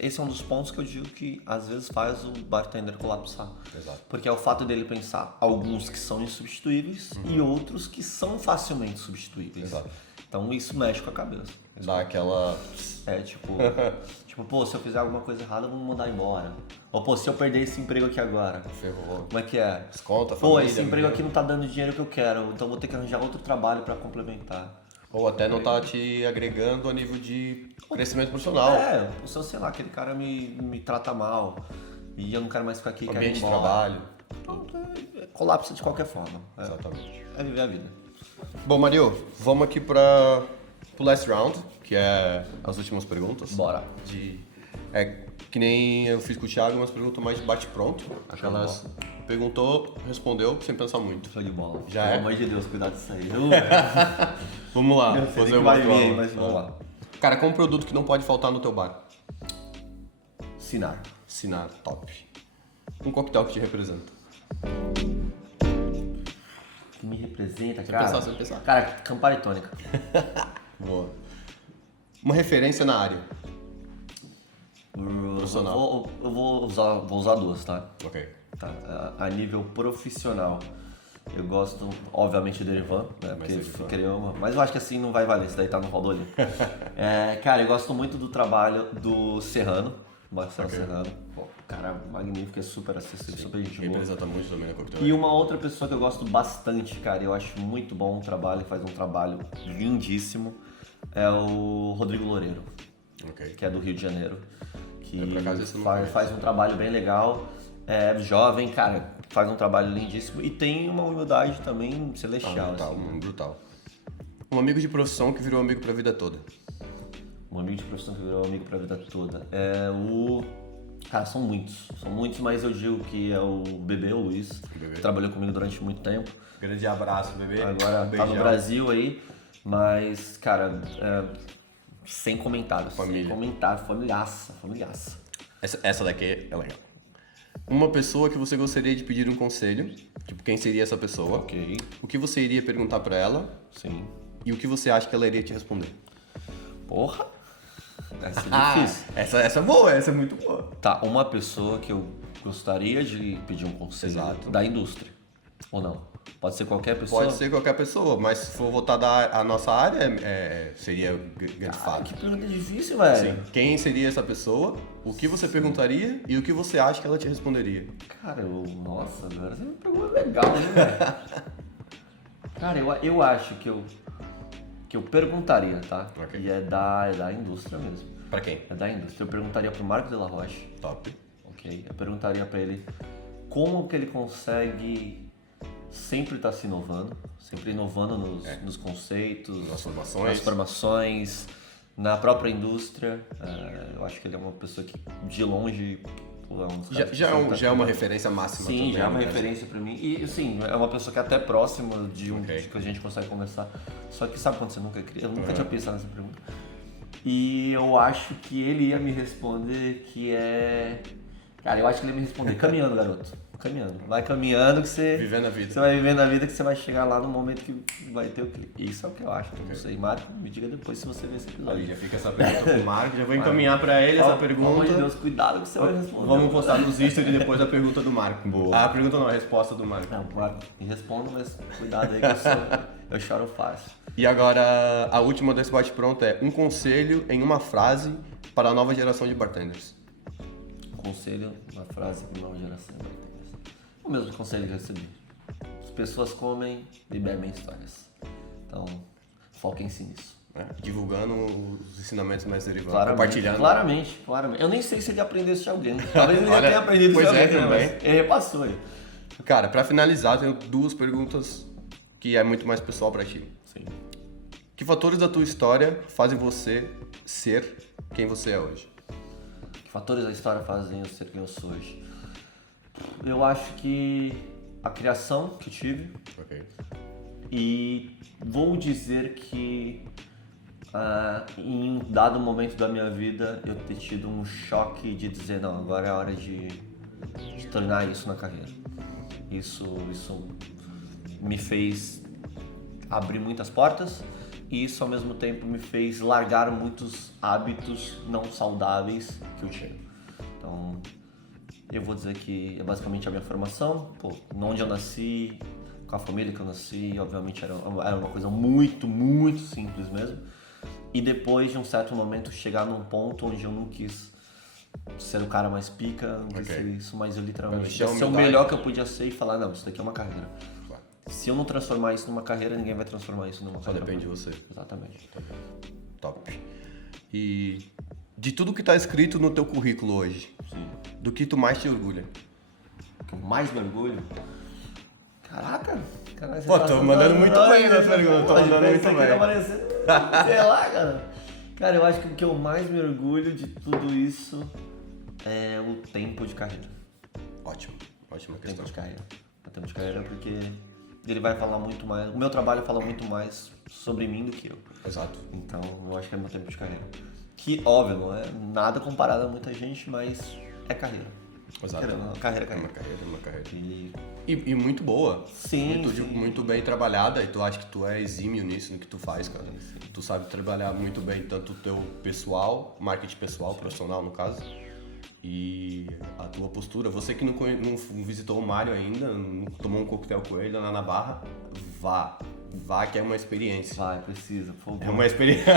esse é um dos pontos que eu digo que às vezes faz o bartender colapsar. Exato. Porque é o fato dele pensar alguns que são insubstituíveis e outros que são facilmente substituíveis. Exato. Então isso mexe com a cabeça. Dá aquela... Tipo, pô, se eu fizer alguma coisa errada, vamos mandar embora. Ou, pô, se eu perder esse emprego aqui agora, Ferrou. como é que é? Desconta, Pô, família, esse emprego amigo. aqui não tá dando o dinheiro que eu quero, então vou ter que arranjar outro trabalho pra complementar. Ou até não tá te agregando a nível de crescimento profissional. Se eu, sei lá, aquele cara me trata mal e eu não quero mais ficar aqui, quero ir Ambiente de embora. trabalho. Então, colapsa de qualquer forma. Exatamente. É viver a vida. Bom, Mario, vamos aqui para o last round, que é as últimas perguntas. Bora. Que nem eu fiz com o Thiago, umas perguntas mais de bate-pronto. Aquelas perguntou, respondeu, sem pensar muito. Show de bola. Já Pelo é? amor de Deus, cuidado disso aí. Vamos lá, Eu sei fazer que uma vai vir aí, prova. mas vamos lá. Cara, qual um produto que não pode faltar no teu bar? Sinar. Sinar, top. Um coquetel que te representa. Que me representa, Sem cara. pensar, sem pensar. Cara, Campari Tônica. Boa. Uma referência na área. Profissional. Eu vou usar duas, tá? Ok. Tá, a nível profissional, eu gosto, obviamente, do Erivan, né? Porque Erivan. criou mas eu acho que assim não vai valer, isso daí tá no rol do olho. Cara, eu gosto muito do trabalho do Serrano, Marcelo Serrano. Pô, cara magnífico, é super acessível, super gente boa. Representa muito também na coquetel. E uma outra pessoa que eu gosto bastante, cara, eu acho muito bom o trabalho, faz um trabalho lindíssimo, é o Rodrigo Loureiro, Ok. que é do Rio de Janeiro, que por acaso esse eu não faz um trabalho bem legal, é jovem, cara, faz um trabalho lindíssimo e tem uma humildade também celestial. Brutal, assim, né? brutal. Um amigo de profissão que virou amigo pra vida toda. Um amigo de profissão que virou amigo pra vida toda. Cara, são muitos, mas eu digo que é o Bebê, o Luiz, Bebê. que trabalhou comigo durante muito tempo. Grande abraço, bebê. Agora tá no Brasil aí, mas, cara, sem comentários. Família. Sem comentário, familiaça. Essa daqui é legal. Uma pessoa que você gostaria de pedir um conselho, tipo, quem seria essa pessoa? Ok, O que você iria perguntar pra ela sim. e o que você acha que ela iria te responder? Porra, essa é difícil. Essa é boa, essa é muito boa. Tá, uma pessoa que eu gostaria de pedir um conselho Exato. da indústria, ou não? Pode ser qualquer pessoa? Pode ser qualquer pessoa, mas se for voltar a nossa área, seria grande fato. Que pergunta difícil, velho. Sim. Quem seria essa pessoa? O que você perguntaria e o que você acha que ela te responderia? Cara, nossa, agora você me pegou legal, né, velho? Cara, eu acho que eu perguntaria, tá? Ok. E é da indústria mesmo. Pra quem? É da indústria. Eu perguntaria pro Marco de la Roche, Top. ok? Eu perguntaria pra ele como que ele consegue sempre estar se inovando, sempre inovando nos conceitos, Nas formações. nas formações, na própria indústria. Eu acho que ele é uma pessoa que, de longe, pô, é um dos caras que sempre Já é uma referência máxima Sim, também. já é uma né? referência pra mim. E, sim, é uma pessoa que é até próxima de Ok. que a gente consegue conversar. Só que sabe quando você nunca cria? Eu nunca tinha pensado nessa pergunta. E eu acho que ele ia me responder que é... Cara, eu acho que ele ia me responder caminhando, garoto. Caminhando. Vai caminhando que você... Vivendo a vida. Você vai vivendo a vida que você vai chegar lá no momento que vai ter o clique. Isso é o que eu acho. Não sei, Marco, me diga depois se você ver esse Aí episódio. já fica essa pergunta pro Marco, já vou encaminhar pra ele essa Pelo amor de pergunta. Deus, cuidado que você vai responder. Vamos postar nos stories depois a pergunta do Marco. Boa. A pergunta não, a resposta do Marco. Não, Marco, me responda, mas cuidado aí que eu choro fácil. E agora, a última desse bate-pronto é um conselho em uma frase para a nova geração de bartenders. Conselho, uma frase para nova geração. O mesmo conselho que eu recebi. As pessoas comem e bebem histórias. Então, foquem-se nisso. Né? Divulgando os ensinamentos mais derivados, Claramente, compartilhando. Claramente. Eu nem sei se ele aprendeu isso de alguém. Talvez ele já Olha, tenha aprendido pois isso de é, alguém, né? também. Mas ele repassou aí. Cara, pra finalizar, eu tenho duas perguntas que é muito mais pessoal pra ti. Sim. Que fatores da tua história fazem você ser quem você é hoje? Que fatores da história fazem eu ser quem eu sou hoje? Eu acho que a criação que eu tive, Ok. e vou dizer que em um dado momento da minha vida eu ter tido um choque de dizer não, agora é a hora de tornar isso na carreira. Isso me fez abrir muitas portas e isso ao mesmo tempo me fez largar muitos hábitos não saudáveis que eu tinha. Então eu vou dizer que é basicamente a minha formação, onde eu nasci, com a família que eu nasci, obviamente era uma coisa muito, muito simples mesmo. E depois de um certo momento chegar num ponto onde eu não quis ser o cara mais pica, não quis ser isso, mas eu literalmente Deixar a quis ser o humildade. melhor que eu podia ser e falar, não, isso daqui é uma carreira. Claro. Se eu não transformar isso numa carreira, ninguém vai transformar isso numa Só carreira. depende de você. Exatamente. Top. E de tudo que tá escrito no teu currículo hoje, Sim. do que tu mais te orgulha? O que eu mais me orgulho? Caraca, você Pô, tô mandando muito bem na pergunta, tô mandando muito aqui bem. tá parecendo, sei lá, cara. Cara, eu acho que o que eu mais me orgulho de tudo isso é o tempo de carreira. Ótimo. Ótima O tempo questão. de carreira. O tempo de carreira porque ele vai falar muito mais, o meu trabalho fala muito mais sobre mim do que eu. Exato. Então, eu acho que é meu tempo de carreira. Que, óbvio, não é nada comparado a muita gente, mas é carreira. Exato. Carreira. É uma carreira. E... E muito boa. Sim, Muito, sim. muito bem trabalhada, e tu acha que tu é exímio nisso, no que tu faz, cara. Tu sabe trabalhar muito bem tanto o teu pessoal, marketing pessoal, profissional no caso, e a tua postura. Você que não visitou o Mário ainda, não tomou um coquetel com ele lá na Barra, vá. Vá que é uma experiência. Vai, precisa, por favor. É uma experiência.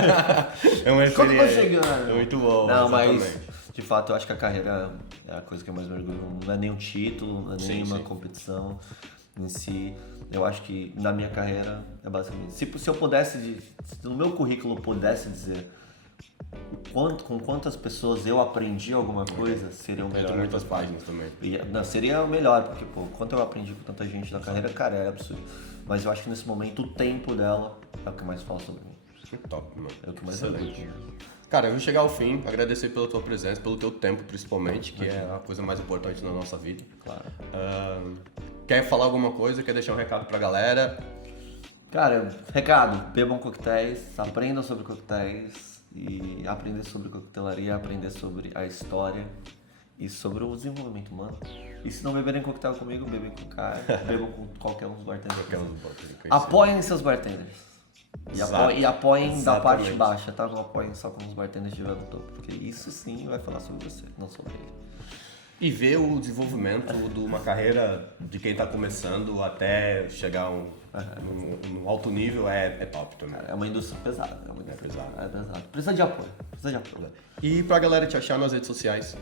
É uma Quando eu experiência. chegando. É muito bom. Não, exatamente. mas de fato eu acho que a carreira é a coisa que eu mais me orgulho. Não é nem um título, não é nem uma competição em si. Eu acho que na minha carreira é basicamente. Se eu pudesse, se no meu currículo eu pudesse dizer com quantas pessoas eu aprendi alguma coisa, seria o melhor. Entra muitas páginas também. Não, seria o melhor, porque quanto eu aprendi com tanta gente na carreira, cara, é absurdo. Mas eu acho que nesse momento o tempo dela é o que mais fala sobre mim. Top, mano. É o que mais Excelente. orgulho. Cara, eu vou chegar ao fim, agradecer pela tua presença, pelo teu tempo principalmente, que é a coisa mais importante na nossa vida. Claro. Quer falar alguma coisa? Quer deixar um recado pra galera? Cara, recado, bebam coquetéis, aprendam sobre coquetéis e aprender sobre coquetelaria, aprender sobre a história e sobre o desenvolvimento humano. E se não beberem coquetel comigo, bebem com o cara, bebam com qualquer um dos bartenders. Apoiem seus bartenders. E apoiem da parte Exatamente. baixa, tá? Não apoiem só com os bartenders de no topo, porque isso sim vai falar sobre você, não sobre ele. E ver o desenvolvimento de uma carreira de quem está começando até chegar num alto nível é top também. É uma indústria pesada. É pesado. É pesado. Precisa de apoio. E pra galera te achar nas redes sociais?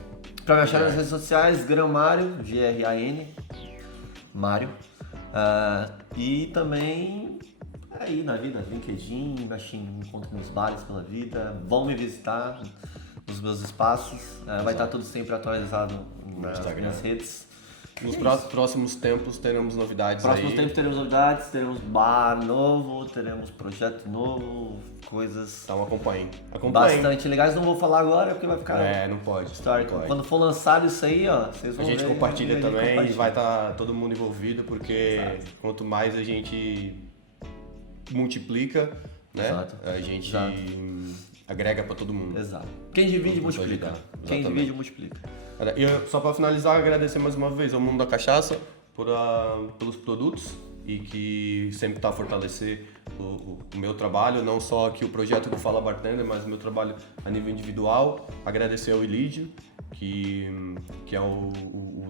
Pra me achar nas redes sociais, Gramário, Gran, Mário. E também aí na vida, LinkedIn, me encontro nos bares pela vida, vão me visitar nos meus espaços. Vai estar tudo sempre atualizado nas minhas redes. Nos próximos tempos teremos novidades Tempos teremos novidades, teremos bar novo, teremos projeto novo, coisas Então acompanhem. bastante legais. Não vou falar agora porque vai ficar não pode. histórico. Quando for lançado isso aí, ó, vocês vão ver. A gente compartilha também e vai estar todo mundo envolvido, porque quanto mais a gente multiplica, né? Exato. A gente agrega para todo mundo. Exato. Quem divide, multiplica. Quem Exatamente. divide, multiplica. E só para finalizar, agradecer mais uma vez ao Mundo da Cachaça pelos produtos e que sempre está a fortalecer o meu trabalho, não só aqui o projeto do Fala Bartender, mas o meu trabalho a nível individual. Agradecer ao Ilídio, que é o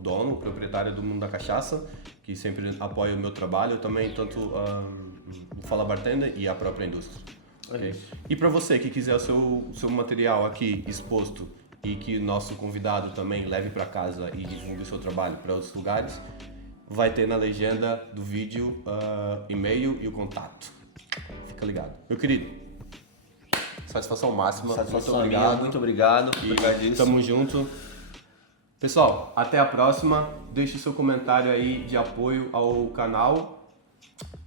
dono, o proprietário do Mundo da Cachaça, que sempre apoia o meu trabalho, também tanto o Fala Bartender e a própria indústria. Okay? E para você que quiser o seu material aqui exposto e que o nosso convidado também leve para casa e divulgue o seu trabalho para outros lugares, vai ter na legenda do vídeo e-mail e o contato. Fica ligado. Meu querido, satisfação máxima. Satisfação muito obrigado. E tamo junto. Pessoal, até a próxima. Deixe seu comentário aí de apoio ao canal.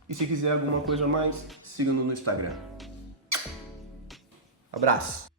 E se quiser alguma coisa a mais, siga-nos no Instagram. Abraço.